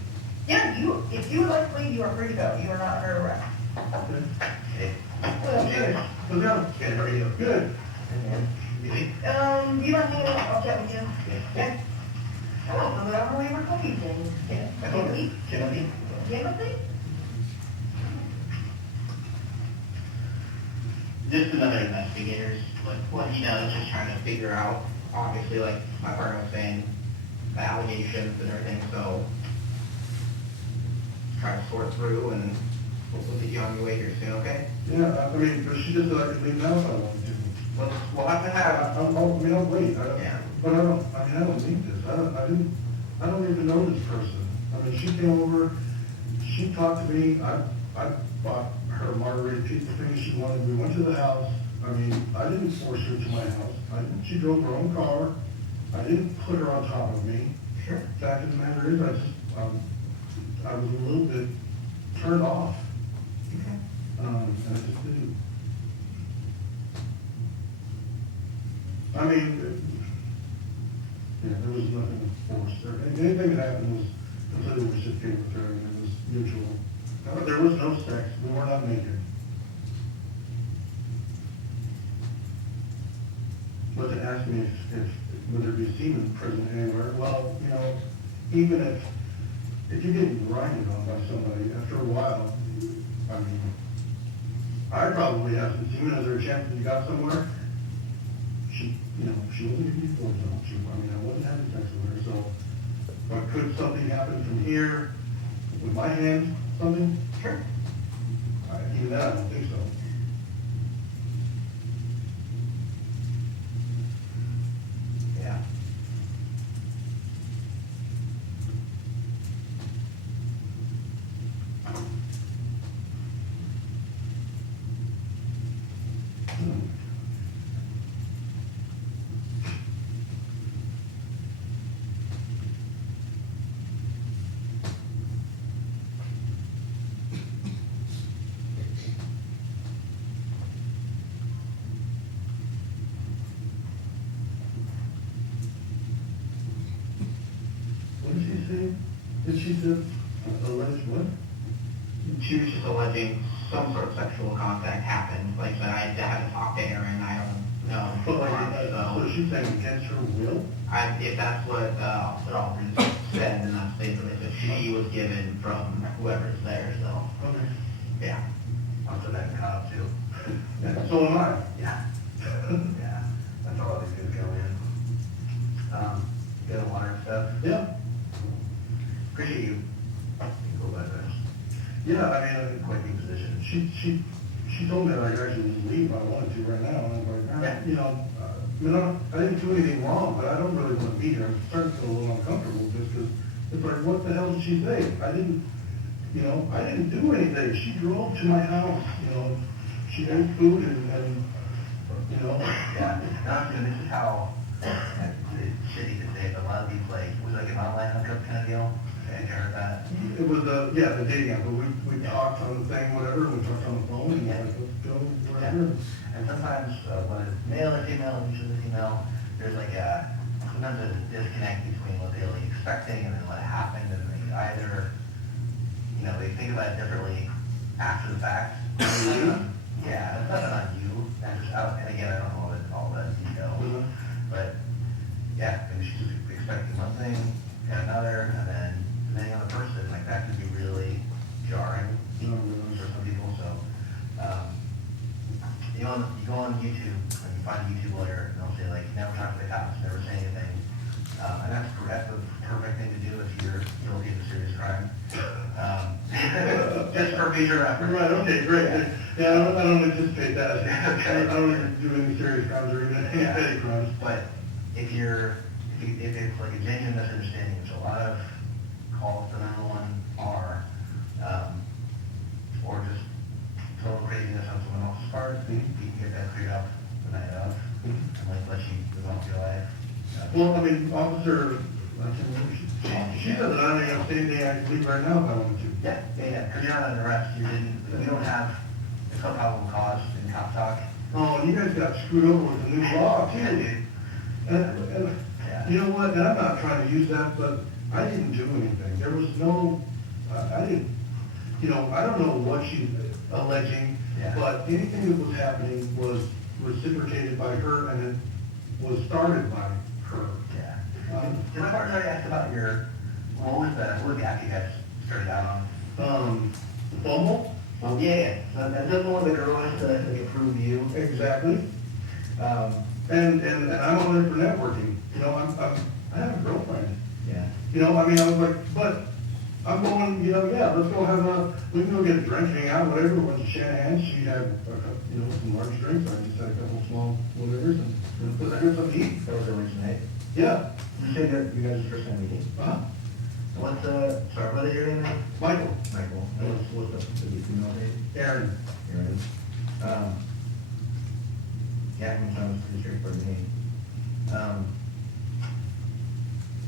Yeah, if you would like to leave, you are free to go. You are not under arrest. Okay. Well, good. So now, Good, how are you? good. You think? You don't hang out, I'll chat with you. Yeah. I don't know that I'm really ever called you things. Timothy. Timothy? Just another investigator's, like, what he does, just trying to figure out, obviously, like my partner was saying, the allegations and everything, so try to sort through and hopefully get you on your way here soon, okay? Yeah, I mean, but she just said I could leave now if I wanted to. We'll have to have, I'll wait. Yeah. But I don't need this. I don't even know this person. I mean, she came over, she talked to me, I bought her margarita pizza thing she wanted. We went to the house. I mean, I didn't force her to my house. She drove her own car. I didn't put her on top of me. Sure. Fact of the matter is, I was a little bit turned off. Okay. And I just didn't. I mean, yeah, there was nothing forced there. Anything that happened was completely reciprocated with her, and it was mutual. There was no sex. We were not naked. But to ask me if would there be semen present anywhere, well, even if you're getting grinded on by somebody, after a while, I mean, I probably have some semen. Is there a chance that you got somewhere? She wasn't giving me force on. I wasn't having sex with her, so, but could something happen from here, with my hand, something? Sure. Even that, I don't think so. Yeah. she said, alleged what? She was just alleging some sort of sexual contact happened, like, but I haven't talked to Aaron, I don't know. But like, so she's saying against her will? If that's what Aldridge said, then that's the information that she was given from whoever's there, so, Okay. yeah. I'm so that cop too. So am I. Yeah. Yeah, that's all these things go in. Get a water and stuff. Yeah. Appreciate you. Cool about this. Yeah, I mean, Quite the position. she told me that I could actually leave if I wanted to right now, and I was like, Yeah. you know, I mean, I didn't do anything wrong, but I don't really want to be here. I'm starting to feel a little uncomfortable just because it's like, what the hell did she say? I didn't do anything. She drove to my house, you know, she ate food and you know. Yeah, and this is how, it's shitty to say, but a lot of these, like, it was like an online hookup kind of deal. Have you heard that? It was, yeah, the dating app, but we talked on the thing, whatever, we talked on the phone, and like, let's go, whatever. And sometimes, when it's male or female, usually female, there's like sometimes there's a disconnect between what they're like expecting and then what happened, and they either, you know, they think about it differently after the fact. Yeah, it's nothing on you, and again, I don't know all the details, but, yeah, maybe she's expecting one thing and another, and then depending on the person, like, that could be really jarring for some people, so, you go on YouTube, and you find a YouTube lawyer, and they'll say, like, never talk to the cops, never say anything, and that's the perfect thing to do if you're guilty of a serious crime. Just for future reference. Right, okay, great. Yeah, I don't anticipate that. I don't even do any serious crimes or even any petty crimes. But if it's like a genuine misunderstanding, which a lot of calls to 911 are, or just total craziness on someone else's part, you can get that cleared up the night of, and like let you move on with your life. Well, I mean, officer, she said that I don't have to say anything, I can leave right now if I wanted to. Yeah, because you're not under arrest, we don't have the probable cause in cop talk. Oh, and you guys got screwed over with the new law too. Yeah, dude. And Yeah. you know what, and I'm not trying to use that, but I didn't do anything. There was no, I didn't, you know, I don't know what she's alleging, Yeah. but anything that was happening was reciprocated by her and it was started by her. Yeah. Did my partner ask about what was the app you guys started out on? Bumble? Oh, yeah. So that's the one the girl has to like, approve you. Exactly. And I'm on there for networking, you know, I have a girlfriend. Yeah. You know, I mean, I was like, but I'm going, you know, yeah, let's go we can go get a drink, hang out, whatever, it was Shanahan's, she had, you know, some large drinks, I just had a couple small whatevers, and was I good something to eat? That was the reason, right? Yeah. You said that you guys' first time meeting? Uh-huh. What's, sorry, what is your name? Michael. Michael. And what's the female name? Aaron. Aaron. Yeah, I mean, sounds pretty straightforward to me.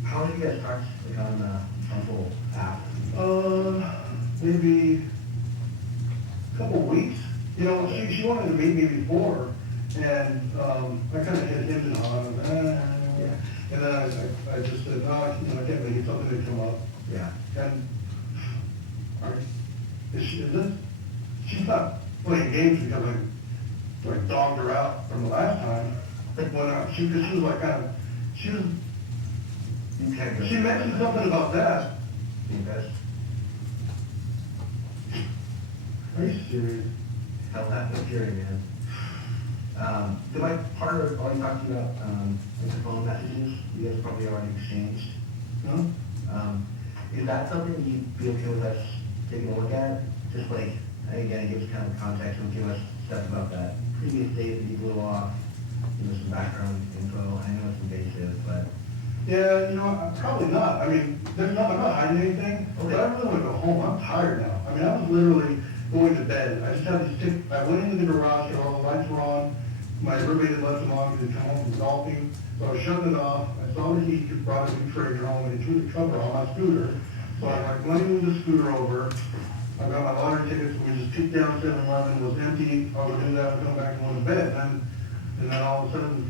How long have you guys talked, like, on the Bumble app? Maybe a couple weeks. You know, she wanted to meet me before, and, I kinda hit him and on, Yeah. and then I just said, no, you know, I can't make it, something may come up. Yeah. And, she's not playing games because I, like, dogged her out from the last time. When she was like kind of, she mentioned something about that. You guys? Are you serious? Hell, that's no fury, man. Did my partner already talk to you about, like the phone messages you guys probably already exchanged? No? Is that something you'd be okay with us taking a look at? Just like, again, give us kind of context and give us stuff about that previous date that you blew off, give us some background info. I know it's invasive, but. Yeah, you know, probably not. I mean, I'm not hiding anything, but I really want to go home. I'm tired now. I mean, I was literally going to bed. I just had this I went into the garage, and all the lights were on. My roommate had left them on because he'd come home from golfing. So I shut it off. I saw that he brought a new trigger home and he threw the cover on my scooter. So I'm like, let me move the scooter over. I got my lottery tickets. We just peeked down 7-Eleven, was empty. I would do that and come back and go to bed. And then all of a sudden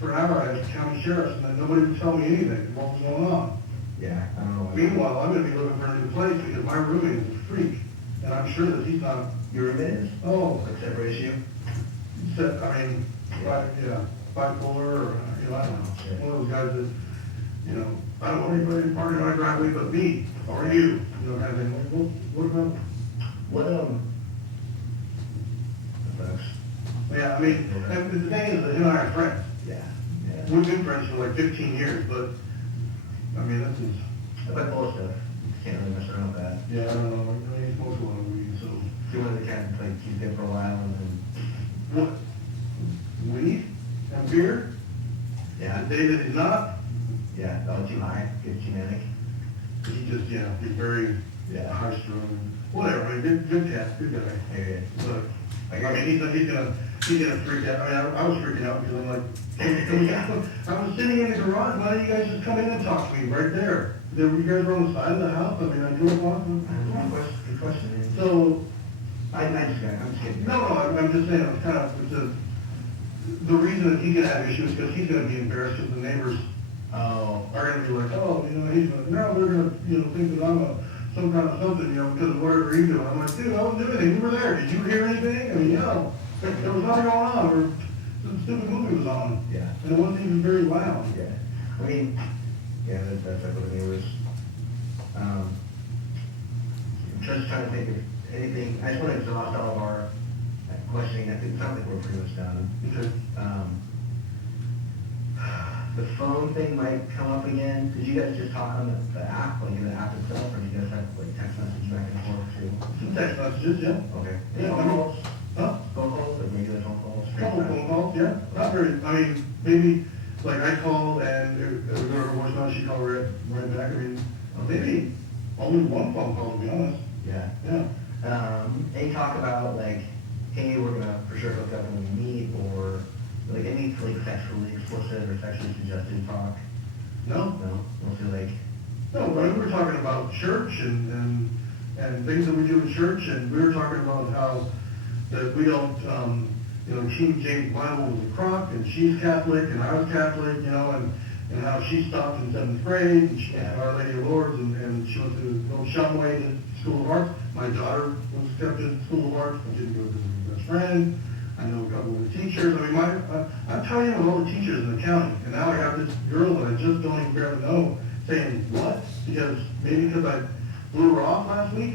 for an hour I had county sheriffs and then nobody would tell me anything, what was going on. Yeah, I don't know. Meanwhile, I'm gonna be looking for a new place because my roommate is a freak, and I'm sure that he's not, Your roommate is? oh, Like separate issue? I mean, bipolar, or, I don't know. Sure. One of those guys that, I don't want anybody parking in my driveway but me, or you, kind of thing. Like, well, what about, What, that's, yeah, I mean, and the thing is that him and I are friends. yeah, yeah. We've been friends for like 15 years, but, I mean, this is, I like most stuff. Can't really mess around with that. yeah, I don't know, I mean, most of what we, so. Do one of the cats, like, he's there for a while and then, What? Weed and beer? yeah, The day that he's not, yeah, oh, too high, get too manic. he just, he's very Yeah. high strung, whatever, I mean, good cat, good guy. Hey, Look, I mean, he's gonna freak out. I mean, I was freaking out because I'm like, I was sitting in the garage, why don't you guys just come in and talk to me right there? You guys were on the side of the house, I mean, I drove off. good question. So, I'm just kidding. no, I'm just saying, it's kind of, the reason that he's gonna have issues is because he's gonna be embarrassed because the neighbors Oh, are gonna be like, oh, now they're gonna, think that I'm some kind of something, because of whatever he's doing. I'm like, dude, I wasn't doing anything, you were there, did you hear anything? I mean, there was nothing going on, or some stupid movie was on. yeah, And it wasn't even very loud. yeah. I mean, yeah, that's like what the neighbors, I'm just trying to think of anything, I just want to exhaust all of our questioning. I think, it sounds like we're pretty much done. Okay. The phone thing might come up again. Did you guys just talk on the app, like in the app itself, or do you guys have like text message back and forth too? Some text messages, yeah. Okay. Yeah, Phone calls? Huh? Phone calls, like regular phone calls? Couple phone calls, yeah. Not very, I mean, maybe, like I called and it was her voicemail, she called right back. I mean, maybe only one phone call, to be honest. Yeah. Yeah. Any talk about like, hey, we're gonna for sure hook up when we meet, or like any like sexually explicit or sexually suggested talk? No? No? We'll feel like, No, we were talking about church and things that we do in church, and we were talking about how that we don't, King James Bible was a crock, and she's Catholic, and I was Catholic, and how she stopped in 7th grade, and she, Our Lady of Lourdes, and she went to go Shumway to School of Arts. My daughter was accepted at School of Arts, I didn't go to her best friend. I know a couple of the teachers. I mean, I'm telling you all the teachers in the county, and now I have this girl that I just don't even barely know saying, what? Because I blew her off last week?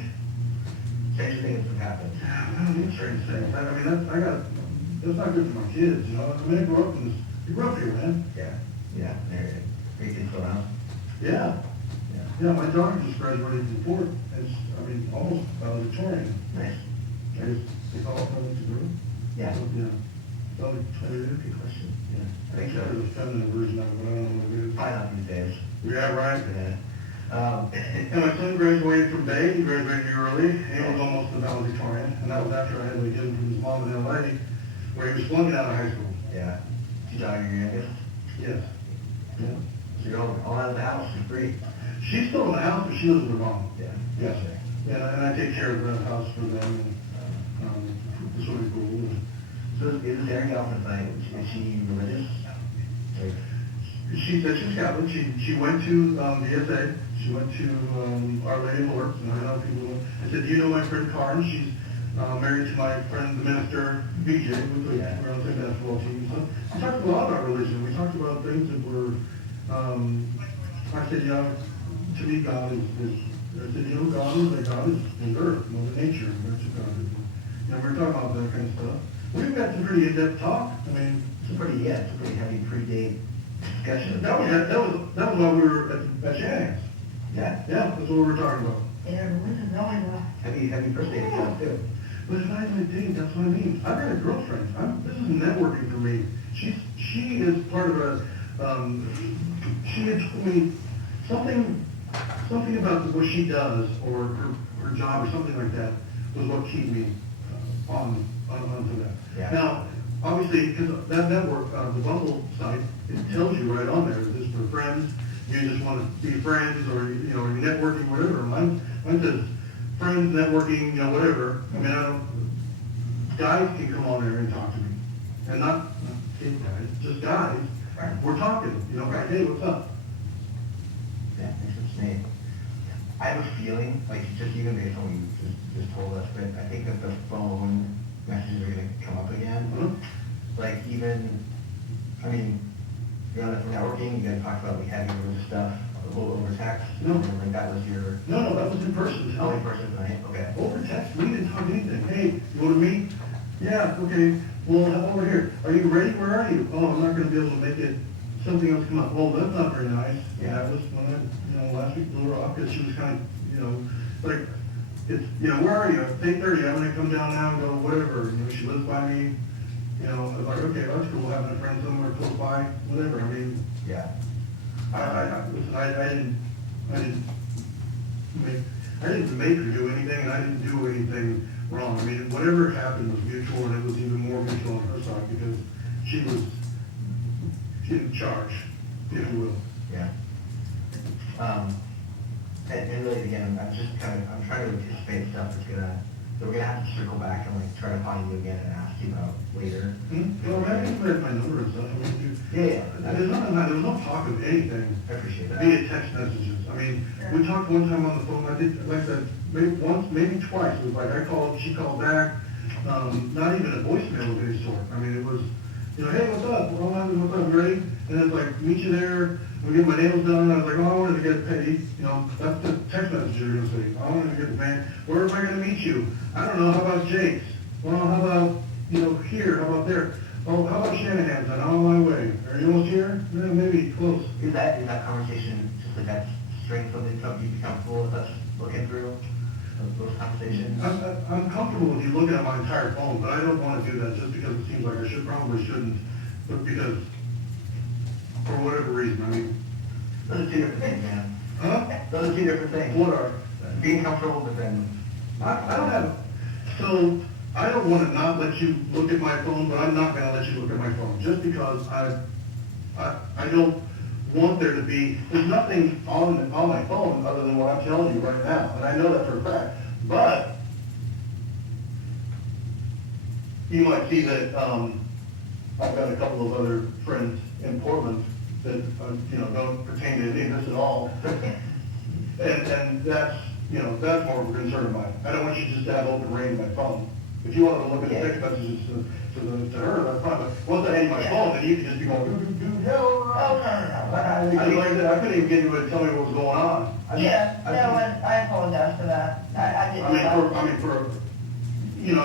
stranger things have happened. I don't need strange things. I mean, that's not good for my kids, I mean, you grew up here, man. Yeah, there, you can slow down. Yeah. Yeah, my daughter just graduated from Fort, almost valedictorian. Nice. I guess they call it coming to group. Yeah. Yeah. Valedictorian. Good question. Yeah. I think so. There's a feminine version of it, but I don't know what it is. Probably not these days. Yeah, right. Yeah. And my son graduated from Bay, he graduated early, he was almost a valedictorian, and that was after I had to get him from his mom in LA, where he was flunking out of high school. Yeah. Your daughter, your youngest? Yes. Yeah. So you're all out of the house, you're free. She's still in the house, but she lives with her mom. Yeah. Yes. Yeah, and I take care of the house for them, and, it's really cool. So is this Erin Gelfman's night, is she religious? Like, She said she's Catholic, she went to, VSA, she went to, Our Lady of Lourdes, and I know people, I said, do you know my friend Karen? She's, married to my friend, the minister, BJ, we're on the same basketball team, so we talked a lot about religion, we talked about things that were, I said, to me, God is, I said, God is in earth, Mother Nature, and that's what God is. And we're talking about that kind of stuff. We've got some pretty in-depth talk, it's a pretty heavy pre-date discussion. that was while we were at Shannon's. Yeah. Yeah, that's what we were talking about. Heavy first date stuff too. But if I had a date, that's what I mean. I've got a girlfriend. This is networking for me. She is part of a, she had told me something about what she does, or her job, or something like that, was what kept me onto that. Yeah. Now, obviously, because that network, the Bumble site, it tells you right on there, this is for friends, you just want to be friends, or, you're networking, whatever. Mine says friends, networking, whatever. I mean, guys can come on there and talk to me. And not kid guys, just guys. Right. We're talking, like, hey, what's up? Yeah, makes sense to like even, I mean, you know, for networking, you guys talked about like heavy room stuff, over text. No. And like that was your, No, that was in person. oh, in person tonight, okay. Over text, we didn't talk anything. Hey, you want to meet? Yeah, okay. Well, over here. Are you ready? Where are you? Oh, I'm not gonna be able to make it. Something else come up. Well, that's not very nice. Yeah. That was when I, last week blew her off because she was kind of, like, it's, where are you? It's 8:30. I'm gonna come down now and go, whatever. She lives by me. I was like, okay, that's cool. Having a friend somewhere close by, whatever. I mean, Yeah. listen, I didn't make her do anything, and I didn't do anything wrong. I mean, whatever happened was mutual, and it was even more mutual on her side, because she was in charge, if you will. Yeah. And really, again, I'm trying to anticipate stuff that we're gonna have to circle back and like try to find you again and ask you about later. Well, I can put my number and stuff. I mean, Yeah. there's no talk of anything. I appreciate that. Via text messages. I mean, we talked one time on the phone, I think, like I said, maybe once, maybe twice. It was like I called, she called back, not even a voicemail of any sort. I mean, it was, hey, what's up? Well, what's up, ready? And it's like, meet you there, we get my nails done. I was like, oh, I wanted to get paid. That's the text message you're gonna say. I wanted to get the man. Where am I gonna meet you? I don't know, how about Jake's? Well, how about, here, how about there? Oh, how about Shanahan's? I'm on my way. Are you almost here? Yeah, maybe, close. Is that conversation just like that strength of income you'd be comfortable with us looking through those conversations? I'm comfortable with you looking at my entire phone, but I don't want to do that just because it seems like I probably shouldn't, but because, for whatever reason, I mean. Those are two different things, man. Huh? Those are two different things. What are? Being comfortable, but then. I don't have, so, I don't want to not let you look at my phone, but I'm not going to let you look at my phone, just because I don't want there to be, there's nothing on my phone other than what I'm telling you right now, and I know that for a fact, but you might see that, I've got a couple of other friends in Portland that, don't pertain to any of this at all. And that's, that's more of a concern of mine. I don't want you just to have open range on my phone. If you wanted to look at the text messages to her, that's fine, but once I hand you my phone, then you can just be going, Oh, no. I couldn't even get you to tell me what was going on. I apologize for that. I didn't. I realize you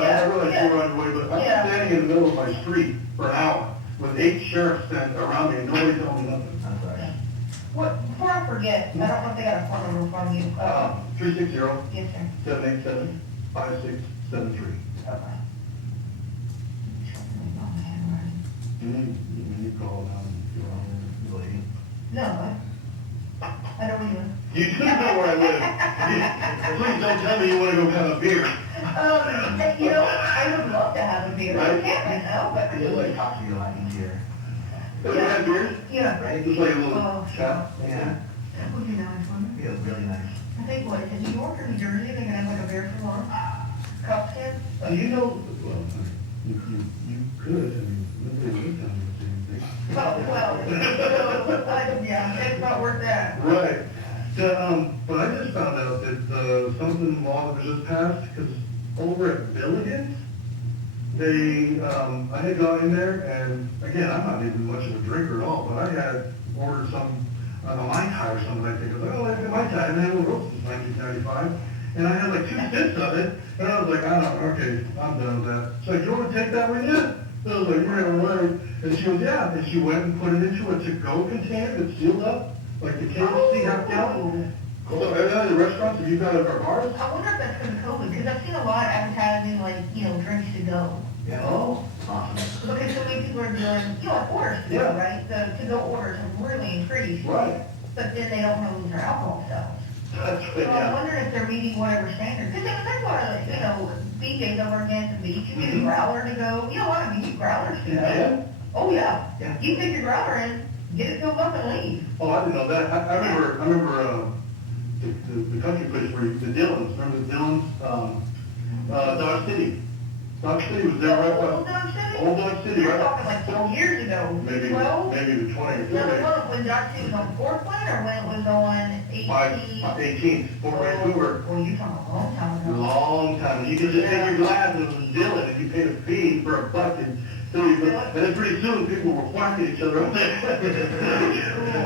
were on your way, but I'm standing in the middle of my street for an hour with 8 sheriffs standing around me and nobody told me nothing. I'm sorry. What, before I forget, I don't know if they got a phone number from you. 360 Yes, sir. 787 5673. Okay. You call You lady. No, I don't even. You do know where I live. Please don't tell me you want to go have a beer. I would love to have a beer. I can't right now, but. I just like talk to you a lot easier. Have you had beers? Yeah. Right? Just like a little Oh, shot. Yeah. That would be nice, wouldn't it? Feels really nice. I think what, in New York or New Jersey, they can have like a beer for lunch? Cup can? Do you know, well, you could, I mean, nobody would tell me what to do. It's not worth that. Right. But I just found out that, something law that was just passed, because over at Billigan's, I had gone in there, and again, I'm not even much of a drinker at all, but I had ordered some, a Mai Tai or something, I think. I was like, oh, let's get Mai Tai, and they haven't roasted since 1995. And I had like 2 sips of it, and I was like, okay, I'm done with that. She's like, you want to take that with you? And I was like, you're right. And she goes, yeah. And she went and put it into a to-go container that's sealed up, like the KFC half gallon. So every other restaurants, have you got it at bars? I wonder if that's from COVID, because I've seen a lot of advertising, like, drinks to go. Yeah. Oh. Awesome. Because so many people are doing, like orders to go, Yeah. right? The to-go orders have really increased. Right. But then they don't know their alcohol sales. That's So good, I'm yeah. wondering if they're meeting whatever standard. Because there's a lot of, BJ's over against the beach, you get a growler to go. You know what, I mean, you growlers to go. Yeah. Oh, yeah. Yeah. You take your growler in, get it filled up and leave. Oh, I didn't know that. I remember, the country place where the Dillons, remember the Dillons? Dodge City. Dodge City was there right Old by, Dodge City? Old Dodge City, You're right? talking like 12 years ago. Maybe, 12? maybe the 20 or No, 30. when Dodge City was on 4th Lane or when it was on 18? 18th, Fort Wayne Hoover. Well, you're talking a long time ago. Long time. You could just take your glass and it was Dillon and you paid a fee for a bucket. So you put And then pretty soon, people were whacking each other up there.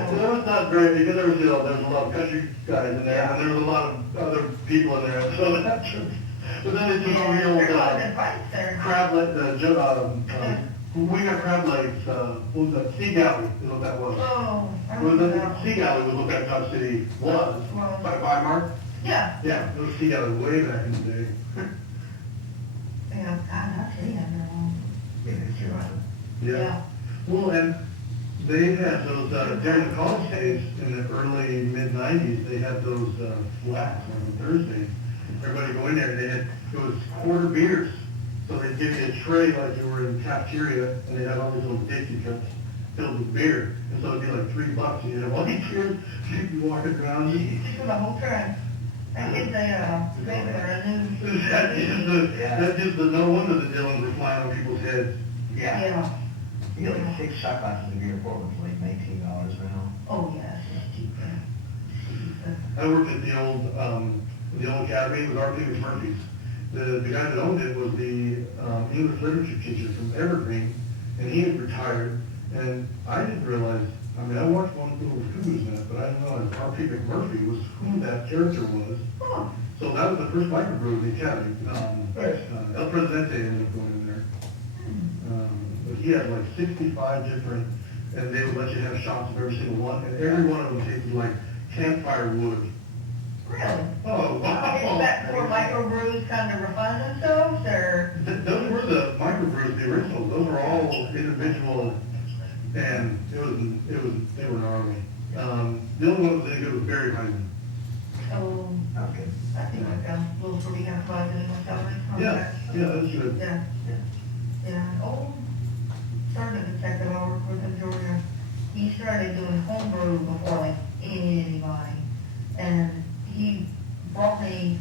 So that was not great, because there was, you know, there was a lot of country guys in there, and there was a lot of other people in there, so that's, but then they just Yeah, real, there's a lot of good fights there. crab leg, we got crab legs, what was that, sea galley is what that was. Oh, I Well, remember the that. sea galley was what that Dodge City was, Well, by Weimar. Yeah, Yeah, it was sea galley way back in the day. yeah, God, I'll tell you, Yeah. Well, and they had those, during the college days, in the early, mid-90s, they had those, flats on Thursdays. Everybody go in there, and they had, it was quarter beers. So they'd give you a tray like you were in the cafeteria, and they'd have all these little Dixie cups filled with beer. And so it'd be like $3, and you'd have all these beers, you'd be walking around. just for the whole time. I think they, regular, and then, That's just the, no wonder the Dillons were flying on people's heads. yeah. You get like 6 shot glasses of beer for like $19 now. Oh, yes, it's cheap, yeah. I worked at the old academy, it was Arthur Murphy's. The guy that owned it was the English literature teacher from Evergreen, and he had retired, and I didn't realize, I mean, I watched one little Who's in it, but I didn't realize R.P. McMurphy was who that character was. Huh. So that was the first microbrew in the academy. El Presidente ended up going in there. But he had like 65 different, and they would let you have shots of every single one, and every one of them tasted like campfire wood. Really? Oh, Is wow. that where microbrews kind of refine themselves, or? Those were the microbrews, the originals. Those were all individual, and they were gnarly. The only one that was any good was Barry Hyman. Oh, Okay. I think like a little pretty half in my salary. Yeah, that's good. Yeah, yeah. Oh, started detective I worked with in Georgia. He started doing homebrew before like anybody. And he brought me,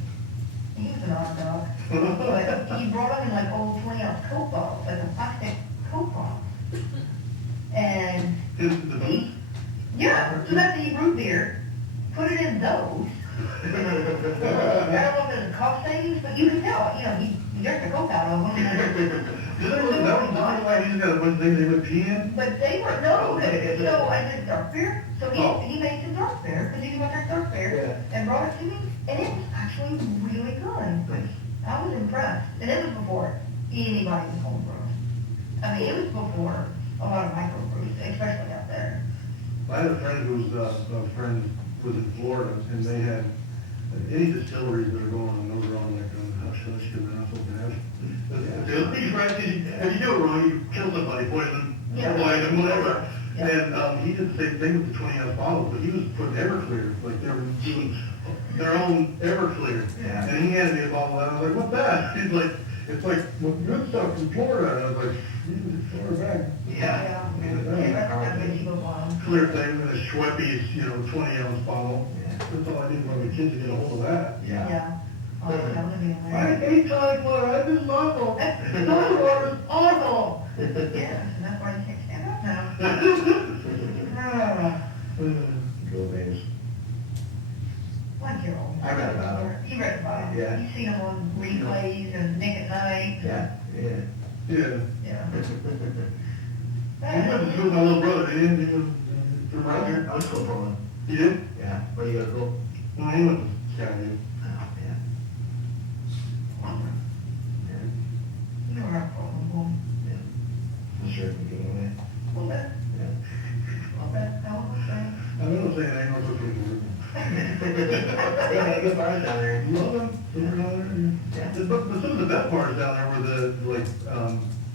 he was an odd dog, but he brought him in like old 20-ounce Coke bottles, like a plastic Coke bottle. And Is it the booze? yeah, so that's the root beer, put it in those. I don't know if it's a cost savings, but you can tell, you know, he jerked the Coke out of them. That was not why he's got a bunch of things they would pee in. But they were, no, so I did dark beer, so Oh. he made some dark beer, because he knew about dark beer, and brought it to me, and it was actually really good. I was impressed, and it was before anybody was homebrewing. I mean, it was before a lot of microbrews, especially out there. I had a friend who was in Florida, and they had any distilleries that are going on, those are all like, hush, hush, you're not so bad. If you do it wrong, you kill somebody, poison, them, whatever. Yeah. And he did the same thing with the 20-ounce bottles, but he was putting Everclear, like they were doing their own Everclear. Yeah. And he handed me a bottle, and I was like, what's that? He's like, it's like good stuff from Florida. And I was like, you can just throw it back. Yeah, that's what you go on. Clear thing in a Schweppes, 20-ounce bottle. That's all I did for my kids to get a hold of that. Yeah. Oh, that would be I hilarious. hate tonic water, I just awful. Tonic water's awful. Yes, and that's why you can't stand up now. Go days. Like your old. I read about it. You read about it. Yeah. You've seen them on replays and Nick at Night. Yeah. Yeah. Yeah. He went to school with my little brother, he didn't, from around here. I was still Portland. He did? Yeah. Where you go to school? No, he went to County. Oh, yeah. You were up on the wall. Yeah. I'm sure we get away. Well, that, Yeah. well, that, I was saying. I don't say anything, I'll go to it. They got good bars down there. Love them, over down there. Yeah. But some of the best bars down there were the,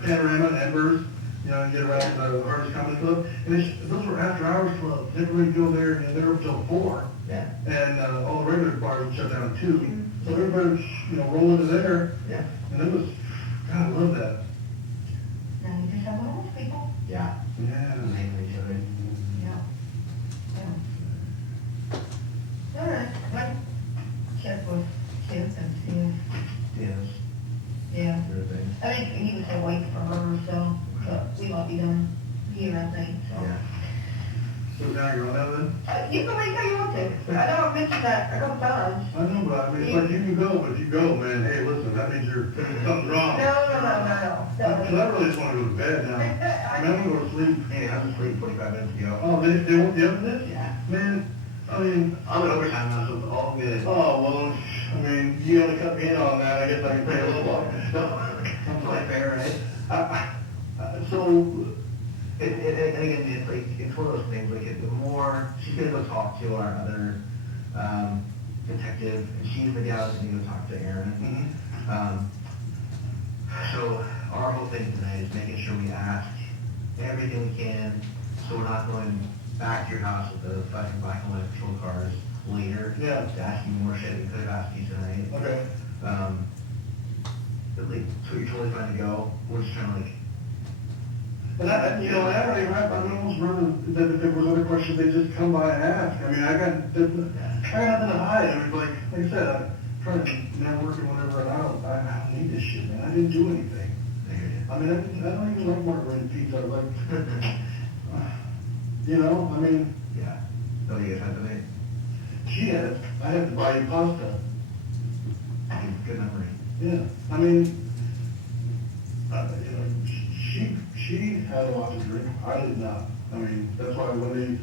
Panorama and Embers, you get around the Harvest Comedy Club. And those were after hours clubs, everybody go there, and they're up till 4. Yeah. And, all the regular bars would shut down at 2. So everybody was, roll into there. Yeah. And it was, God, I love that. Now you just have one of those people. Yeah. Yeah. Hang with each other. Yeah. Yeah. All right, well, check with Chip and see Yes. yeah. Everything. I think he was gonna wait for her, so, but we might be done here, I think, so. Yeah. So now you're on that then? You can make how you want to. I know I've mentioned that a couple times. I know, but I mean, it's like you can go, but if you go, man, hey, listen, that means something's wrong. No. Because I really just want to go to bed now. I mean, I'm gonna go to sleep. Hey, I was asleep 45 minutes ago. Oh, they won't be up to this? Yeah. Man, I mean, I'm in overtime now, so it's all good. oh, well, I mean, you only cut me in on that, I guess I can pay a little more. That's quite fair, right? So, And again, it's like, it's one of those things, like, the more, she's gonna go talk to our other, detective, and she's the gal that's gonna go talk to Aaron. So, our whole thing tonight is making sure we ask everything we can, so we're not going back to your house with the fucking black and white patrol cars later. Yeah. To ask you more shit we could have asked you tonight. okay. But like, so you're totally fine to go, we're just trying to like, And I, you know, I don't even have, I'm almost running, that if there was other questions, they just come by and ask. I mean, I got nothing to hide. I mean, like I said, I'm trying to network and whatever, and I don't need this shit, man. I didn't do anything. I mean, I don't even like margarita pizza, like, you know, I mean, yeah. Oh, you guys had to make, I had to buy you pasta. good memory. Yeah, I mean, you know, she had a lot to drink, I did not. I mean, that's why when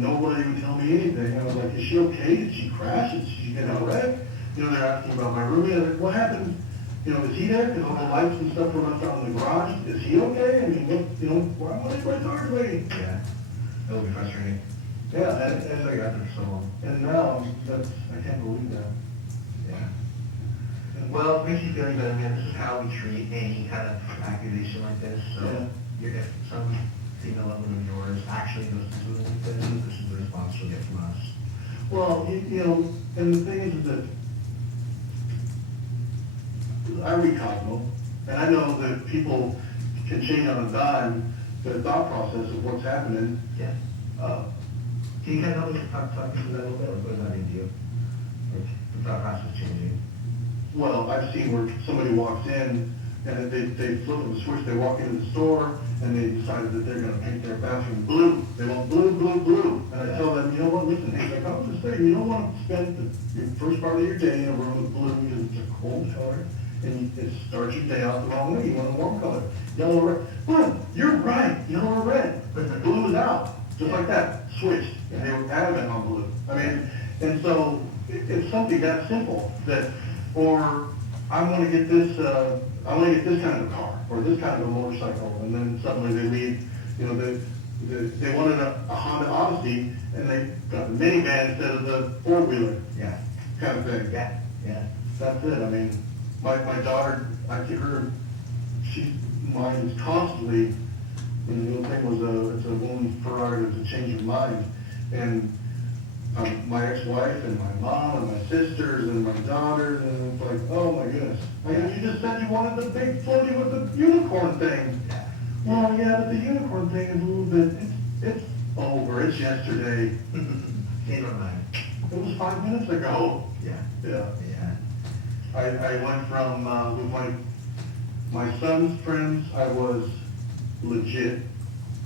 nobody would tell me anything, I was like, is she okay? Did she crash? Did she get in a wreck? You know, they're asking about my roomie, I'm like, what happened? You know, is he there? Because all the lights and stuff were left out in the garage. Is he okay? I mean, what, you know, why am I my car's waiting? Yeah. That would be frustrating. Yeah, That's why you're out there for so long. and now, I can't believe that. Yeah. Well, it makes you feel any better, man. This is how we treat any kind of accusation like this. So, if some female loved one of yours actually goes to something like this is the response you'll get from us. Well, you know, and the thing is that I read Cosmo, and I know that people can change on a dime the thought process of what's happening. Yeah. Can you kind of help me talk me through that a little bit? Like, what does that mean to you? Like, the thought process changing? Well, I've seen where somebody walks in and they flip the switch, they walk into the store and they decided that they're gonna paint their bathroom blue. They want blue, blue, blue. And I tell them, you know what, listen, hey, like I was just saying, you don't want to spend your first part of your day in a room with blue because it's a cold color and it starts your day out the wrong way. You want a warm color. Yellow or red. Well, you're right, yellow or red. Blue is out, just like that, switched. And they were adamant on blue. I mean, and so it's something that simple that, or I want to get this, I want to get this kind of a car or this kind of a motorcycle, and then suddenly they leave, you know, they wanted a Honda Odyssey and they got the minivan instead of the four-wheeler. Yeah. Kind of thing. Yeah. Yeah. That's it. I mean, my daughter, I get her, she's mind is constantly, and the other thing was it's a woman's prerogative to change her mind. And my ex-wife and my mom and my sisters and my daughters, and it's like, oh my goodness. I mean, you just said you wanted the big floaty with the unicorn thing. Yeah. Well, yeah, but the unicorn thing is a little bit, it's over, it's yesterday. Change my mind. It was 5 minutes ago. Yeah. Yeah. Yeah. I went from, with my son's friends, I was legit.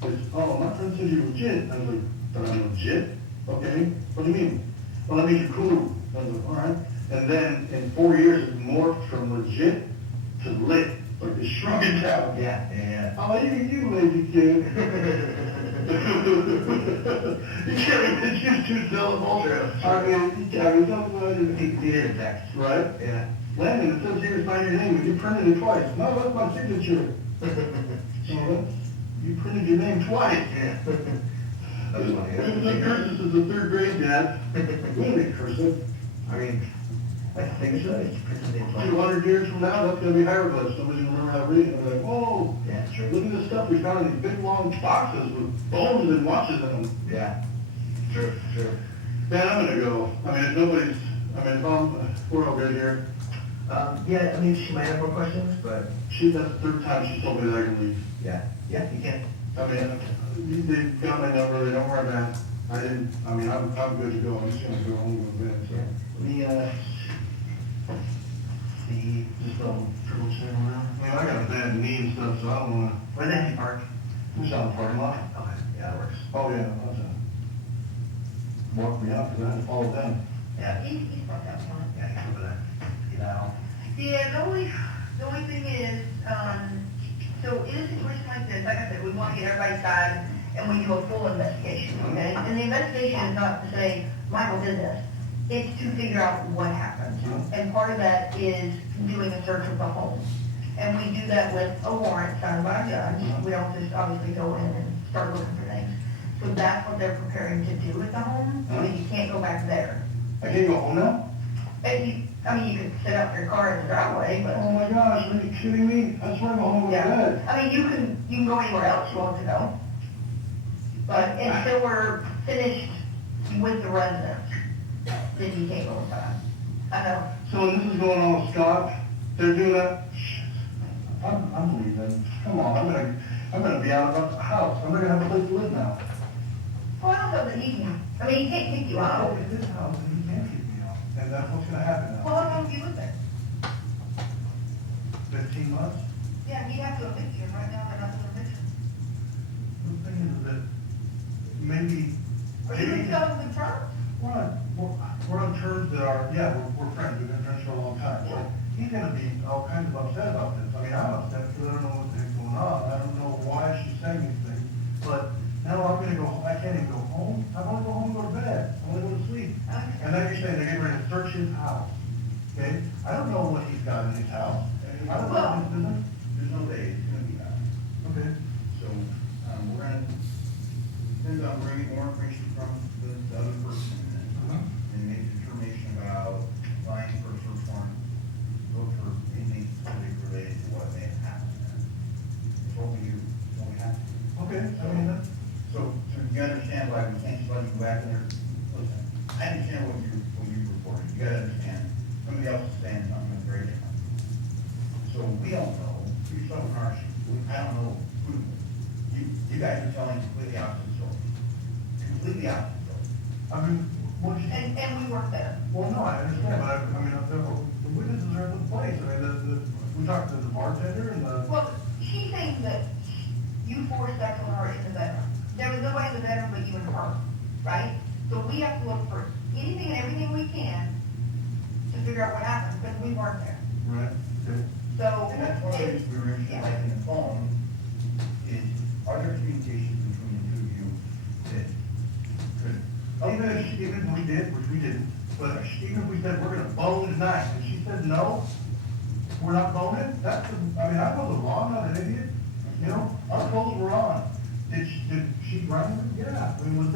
It's, oh, my friend said you're legit. I was like, but I'm legit? Okay, what do you mean? Well, that means you're cool. I was like, all right. And then in 4 years, it morphed from legit to lit. Like they shrunk it down. Yeah, yeah. Oh, you lazy kid. You can't even use two syllables. True. I mean, you can't even He didn't text. right? Yeah. Landon, it says here, sign your name, but you printed it twice. No, that's my signature. So that's, you printed your name twice. Yeah. That was funny. This is the third grade, Dad. We don't need cursive. I mean, I think so. It's printed in twice. 200 years from now, that's gonna be hieroglyphs. Somebody's gonna remember how to read it. They're like, whoa, Yeah, it's true. look at this stuff we found in these big long boxes with bones and watches in them. Yeah. True, true. Man, I'm gonna go. I mean, if nobody's, I mean, we're all good here. Yeah, I mean, she might have more questions, but That's the third time she told me that I can leave. yeah, you can. I mean, they got my number, they know where I'm at. I'm good to go. I'm just gonna go home and go to bed, so. Let me, see, just triple check around. I mean, I got a bad knee and stuff, so I don't wanna. Where's the empty park? Just out in the parking lot. Okay, yeah, that works. Oh, yeah, that's a. Walk me out, because I had to follow them. Yeah. He's parked out front. Yeah, you can put that, get out. Yeah, the only thing is, so in a situation like this, like I said, we want want to get everybody's side, and we do a full investigation, okay? And the investigation is not to say, Michael did this. It's to figure out what happened. And part of that is doing a search of the home. And we do that with a warrant signed by a judge. We don't just obviously go in and start looking for things. So that's what they're preparing to do with the home, so you can't go back there. I can't go home now? And you, I mean, you could set up your car in the driveway, but. Oh my gosh, are you kidding me? I just want to go home with Yeah, bed. I mean, you can go anywhere else you want to go. But until we're finished with the residents, then you can't go inside. I know. So this is going on with Scott, they're doing that? I'm leaving. Come on, I'm gonna be out of the house. I'm not gonna have a place to live now. Well, I don't know that he can, I mean, he can't kick you out. It's his house and he can't kick me out. And that's what's gonna happen now. Well, how long have you lived there? 15 months? Yeah, you have to evict you. Right now, they're not doing eviction. The thing is that maybe. Are you going to go with terms? We're on terms that are, yeah, we're friends, we've been friends for a long time. So he's gonna be all kinds of upset about this. I mean, I'm upset because I don't know what the heck's going on. I don't know why she's saying these things. But now I'm gonna go, I can't even go home. I wanna go home and go to bed. I wanna go to sleep. And then you're saying they're getting ready to search his house. Okay? I don't know what he's got in his house. I don't know his business. There's no day, it's gonna be out. Okay. So, we're gonna, depends on bringing more information from the other person and make a determination about applying for a search warrant, look for anything specific related to what may have happened there. It's what we do, it's what we have to do. Okay, I mean, that's, So you understand why we can't just let you go back in there? Listen, I understand what you reported, you gotta understand, somebody else is saying something that's very different. So we don't know, you're stuck in our shoes, I don't know who, you guys are telling completely opposite story. Completely opposite story. I mean, what you. And we weren't there. Well, no, I understand, but I mean, the witnesses are in the place. I mean, we talked to the bartender and the. Well, she thinks that you forced that on her in the bedroom. There was nobody in the bedroom but you and her, right? So we have to look for anything and everything we can to figure out what happened, because we weren't there. Right, okay. So. And that's one of the things we were interested, like in the phone, is are there communications between the two of you that could. Even if we did, which we didn't, but even if we said we're gonna bone tonight, and she said no, we're not boning, that's, I mean, I know the law, I'm not an idiot. You know, our clothes were on. Did she grind them? Yeah. I mean, was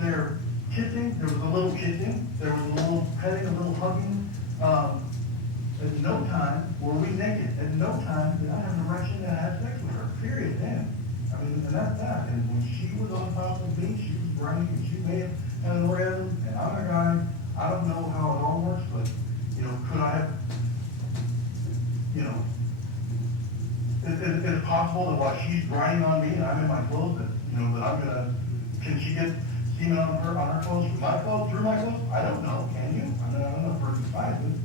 there kissing? There was a little kissing, there was a little petting, a little hugging. At no time were we naked. At no time did I have an erection and I had sex with her, period, then. I mean, and that's that. And when she was on top of me, she was grinding, and she may have had an orgasm, and I'm a guy. I don't know how it all works, but, you know, could I have, you know, is it possible that while she's grinding on me and I'm in my clothes, that, you know, that I'm gonna, can she get semen on her clothes, from my clothes, through my clothes? I don't know, can you? I mean, I don't know if person decides it.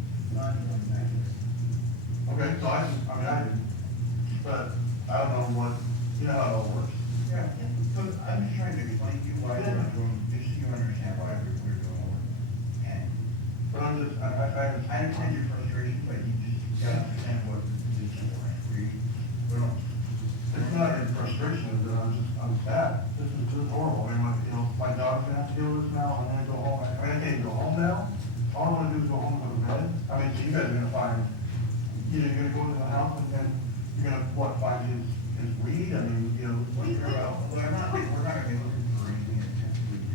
Okay, so I didn't, but I don't know what, you know how it all works. Yeah, so I'm just trying to explain to you why we're doing, just so you understand why we're doing what we're doing. And But I'm just, I understand your frustration, but you just gotta understand what the position we're in. We don't, it's not in frustration, it's that I'm sad. This is horrible. I mean, you know, my dog's gonna have to deal with this now, I'm gonna go home. I mean, I can't even go home now. All I wanna do is go home and go to bed. I mean, so you guys are gonna find, you're gonna go into the house and then you're gonna, what, find his weed? I mean, you know, figure out. we're not gonna be looking for anything that would be.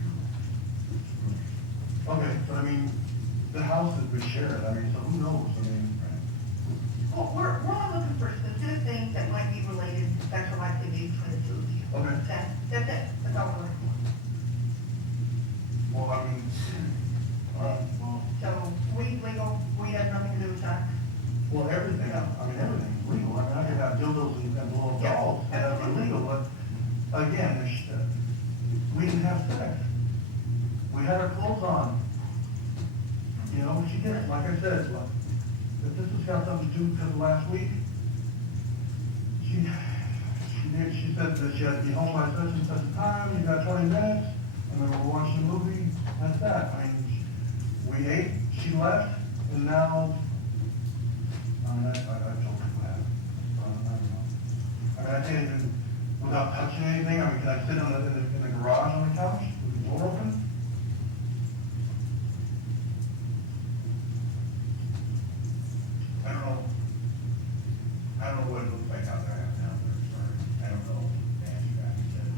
Okay, but I mean, the house has been shared. I mean, so who knows? I mean, Well, we're only looking for specific things that might be related to sexual activity between the two of you. Okay. That's it, that's all we're looking for. well, I mean, all right, well. So, we legal, we have nothing to do with that. Well, everything, I mean, everything's legal. I mean, I could have dildos and little dolls, and that's illegal, but again, we didn't have sex. We had our clothes on. You know, she did, like I said, look, if this has got something to do because of last week, she said that she had to be home by such and such a time, you got 20 minutes, and then we're watching a movie, that's that. I mean, we ate, she left, and now, I mean, I told her what happened. I don't know. I mean, I can't even, without touching anything? I mean, can I sit in the garage on the couch with the door open? I don't know. I don't know what it looks like out there, sorry. I don't know the answer to that, because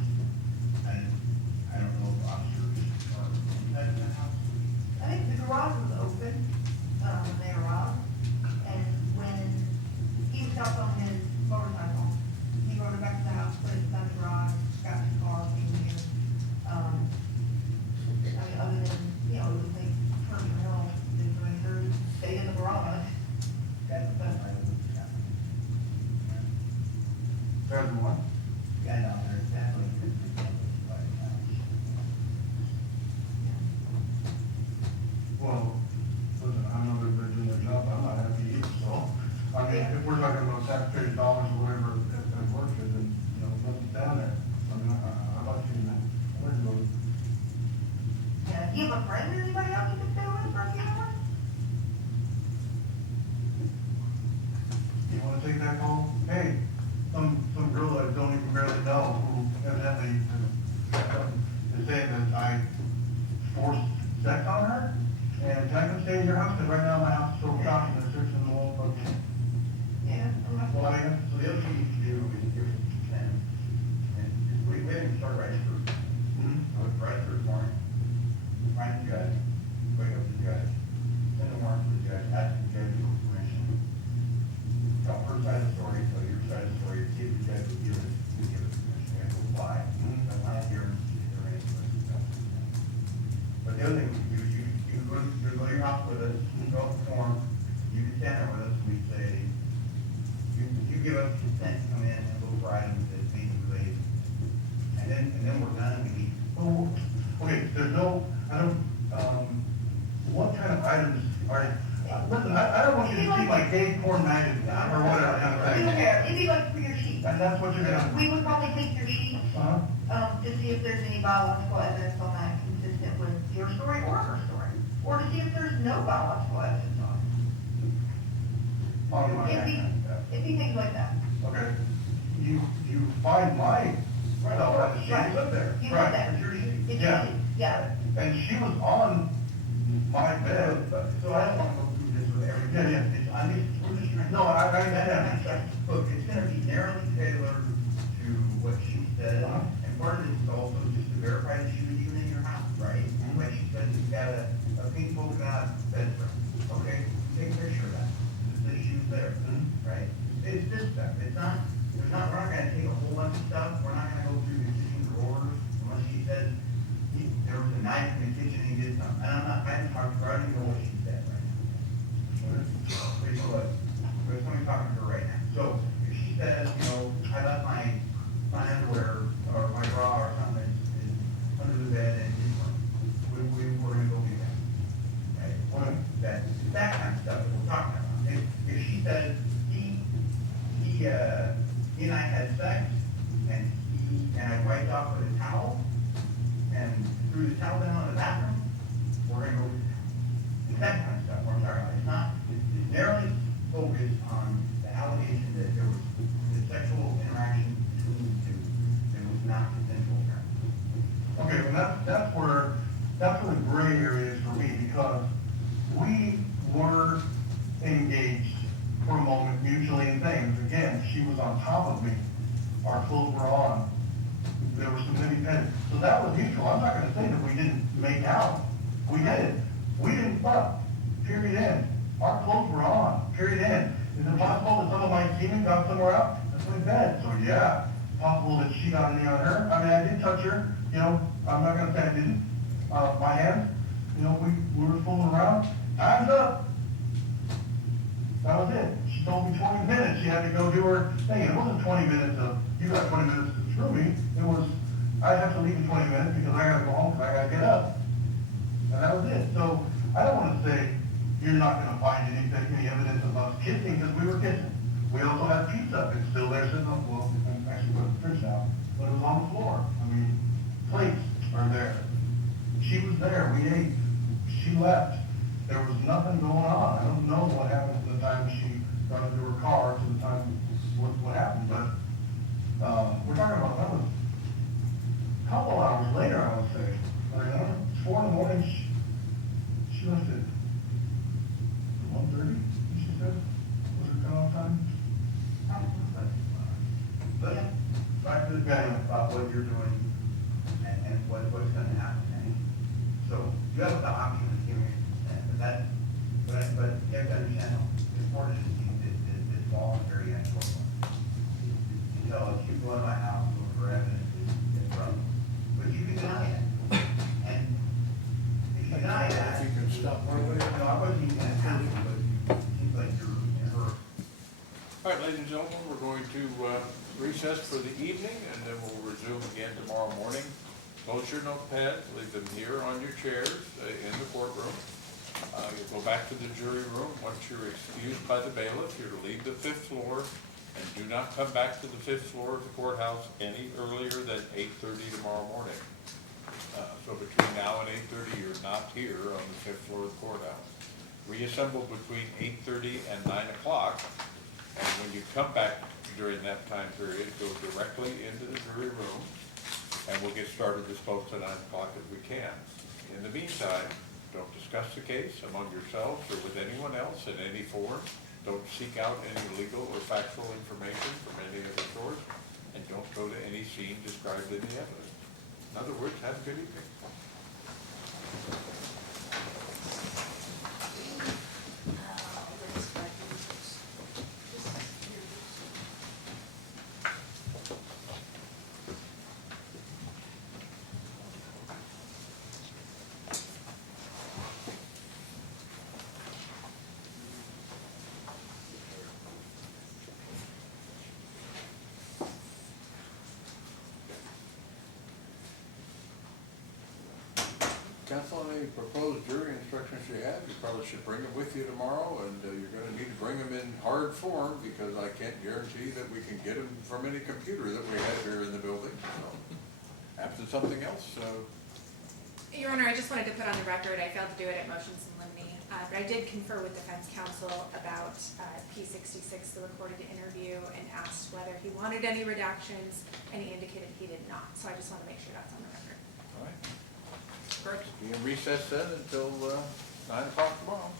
I don't know if officers are inside of that house. I think the garage was open, when they arrived, and when he was out on his motorcycle, he rode it back to the house, put it inside the garage, got in his car, came here. I mean, other than, you know, it was like, turn around, when he stayed in the garage, that's the best I would do. There's one. Yeah, no, there's definitely. Well, listen, I know they're doing their job, I'm not happy either, so, I mean, if we're talking about taxpayers' dollars or whatever at work, then, you know, nothing's down there. I mean, I'd like to, where's it going? Yeah, do you have a friend or anybody else you can stay with for a few hours? You wanna take that call? Hey, some girl that I don't even barely know, who evidently is saying that I forced sex on her, and can I come stay in your house, because right now my house is so crowded, and there's in the wall, but, Yeah. well, I mean, So the other thing you can do is give it consent, and we didn't start right through. I was right through this morning, find the judge, wake up the judge, send a warrant to the judge, ask the judge for permission. Tell her side of the story, tell your side of the story, see if the judge would give it permission, and we'll apply. But when I hear him, they're ready for it. But the other thing, you go to your house with us, you go up the form, you can stand there with us, we say, you give us consent to come in and look for items that may be related. And then we're done, we leave. oh, okay, there's no, I don't, what kind of items are, listen, I don't want you to see my gay porn magazine, or whatever, kind of We don't thing. care, it'd be like for your sheets. And that's what you're gonna, We would probably take your sheets, to see if there's any biological evidence on that consistent with your story or her story, or to see if there's no biological evidence on it. on my, It'd be things like that. okay, you find my stuff at the Right. sheet up there. You Right. put that, it's your Yeah. sheet, yeah. And she was on my bed. So I don't wanna go through this with everything. Yeah, We're just trying. No, I understand. Look, it's gonna be narrowly tailored to what she said, and part of this is also just to verify that she was even in your house, right? Like she said, you've got a pink polka dot bedroom, okay, take a picture of that, just that she was there, right? It's this stuff, we're not gonna take a whole bunch of stuff, we're not gonna go through the kitchen drawers, unless she says, there was a knife in the kitchen and he did something, and I don't know what she said right now. But you know what, there's somebody talking to her right now, so if she says, you know, I left my underwear or my bra or something is under the bed and it's we're gonna go do that. Right? That kind of stuff that we're talking about. If she says, he and I had sex, and I wiped off with a towel, and threw the towel down on the bathroom, we're gonna go do that. It's that kind of stuff we're talking about. It's narrowly focused on the allegation that there was the sexual interaction between the two, and was not consensual. Okay, well, that's where the gray area is for me, because we were engaged for a moment mutually in things. Again, she was on top of me. Our clothes were on. There were some heavy petting. So that was mutual. I'm not gonna say that we didn't make out. We did. We didn't fuck. Period end. Our clothes were on. Period end. Is it possible that some of my semen got somewhere out? That's my bed. So yeah, possible that she got any on her. I mean, I did touch her. You know, I'm not gonna say I didn't. My hands, you know, we were fooling around. Time's up. That was it. She told me 20 minutes. She had to go do her thing. It wasn't 20 minutes of, you got 20 minutes to screw me. It was, I have to leave in 20 minutes because I gotta go home and I gotta get up. And that was it. So I don't wanna say you're not gonna find anything, any evidence of us kissing, because we were kissing. We also had pizza. It's still there sitting on, well, I'm actually put it in the fridge now, but it was on the floor. I mean, plates are there. She was there. We ate. She left. There was nothing going on. I don't know what happened from the time she got into her car to the time what happened, but we're talking about talk to the guy about what you're doing and what's gonna happen. And so you have the option of giving your consent, but you have to understand, the court is voluntary and formal. So if you go to my house, look for evidence, it's wrong. But you can deny it. And if you deny that, If you can stop. no, I wasn't even gonna tell you, but it seems like you're in a hurry. All right, ladies and gentlemen, we're going to recess for the evening, and then we'll resume again tomorrow morning. Close your notepads, leave them here on your chairs in the courtroom. You'll go back to the jury room. Once you're excused by the bailiff, you're to leave the 5th floor and do not come back to the 5th floor of the courthouse any earlier than 8:30 tomorrow morning. So between now and 8:30, you're not here on the 5th floor of the courthouse. Reassemble between 8:30 and 9 o'clock, and when you come back during that time period, go directly into the jury room, and we'll get started as close to 9 o'clock as we can. In the meantime, don't discuss the case among yourselves or with anyone else in any form. Don't seek out any legal or factual information from any other source, and don't go to any scene described in the evidence. In other words, have a good evening. Counsel, any proposed jury instructions you have, you probably should bring them with you tomorrow, and you're gonna need to bring them in hard form, because I can't guarantee that we can get them from any computer that we have here in the building, so. Absent something else, Your Honor, I just wanted to put on the record, I failed to do it at motions in limine, but I did confer with defense counsel about P66, the recorded interview, and asked whether he wanted any redactions, and he indicated he did not, so I just want to make sure that's on the record. all right. Correct, be in recess then until 9 o'clock tomorrow.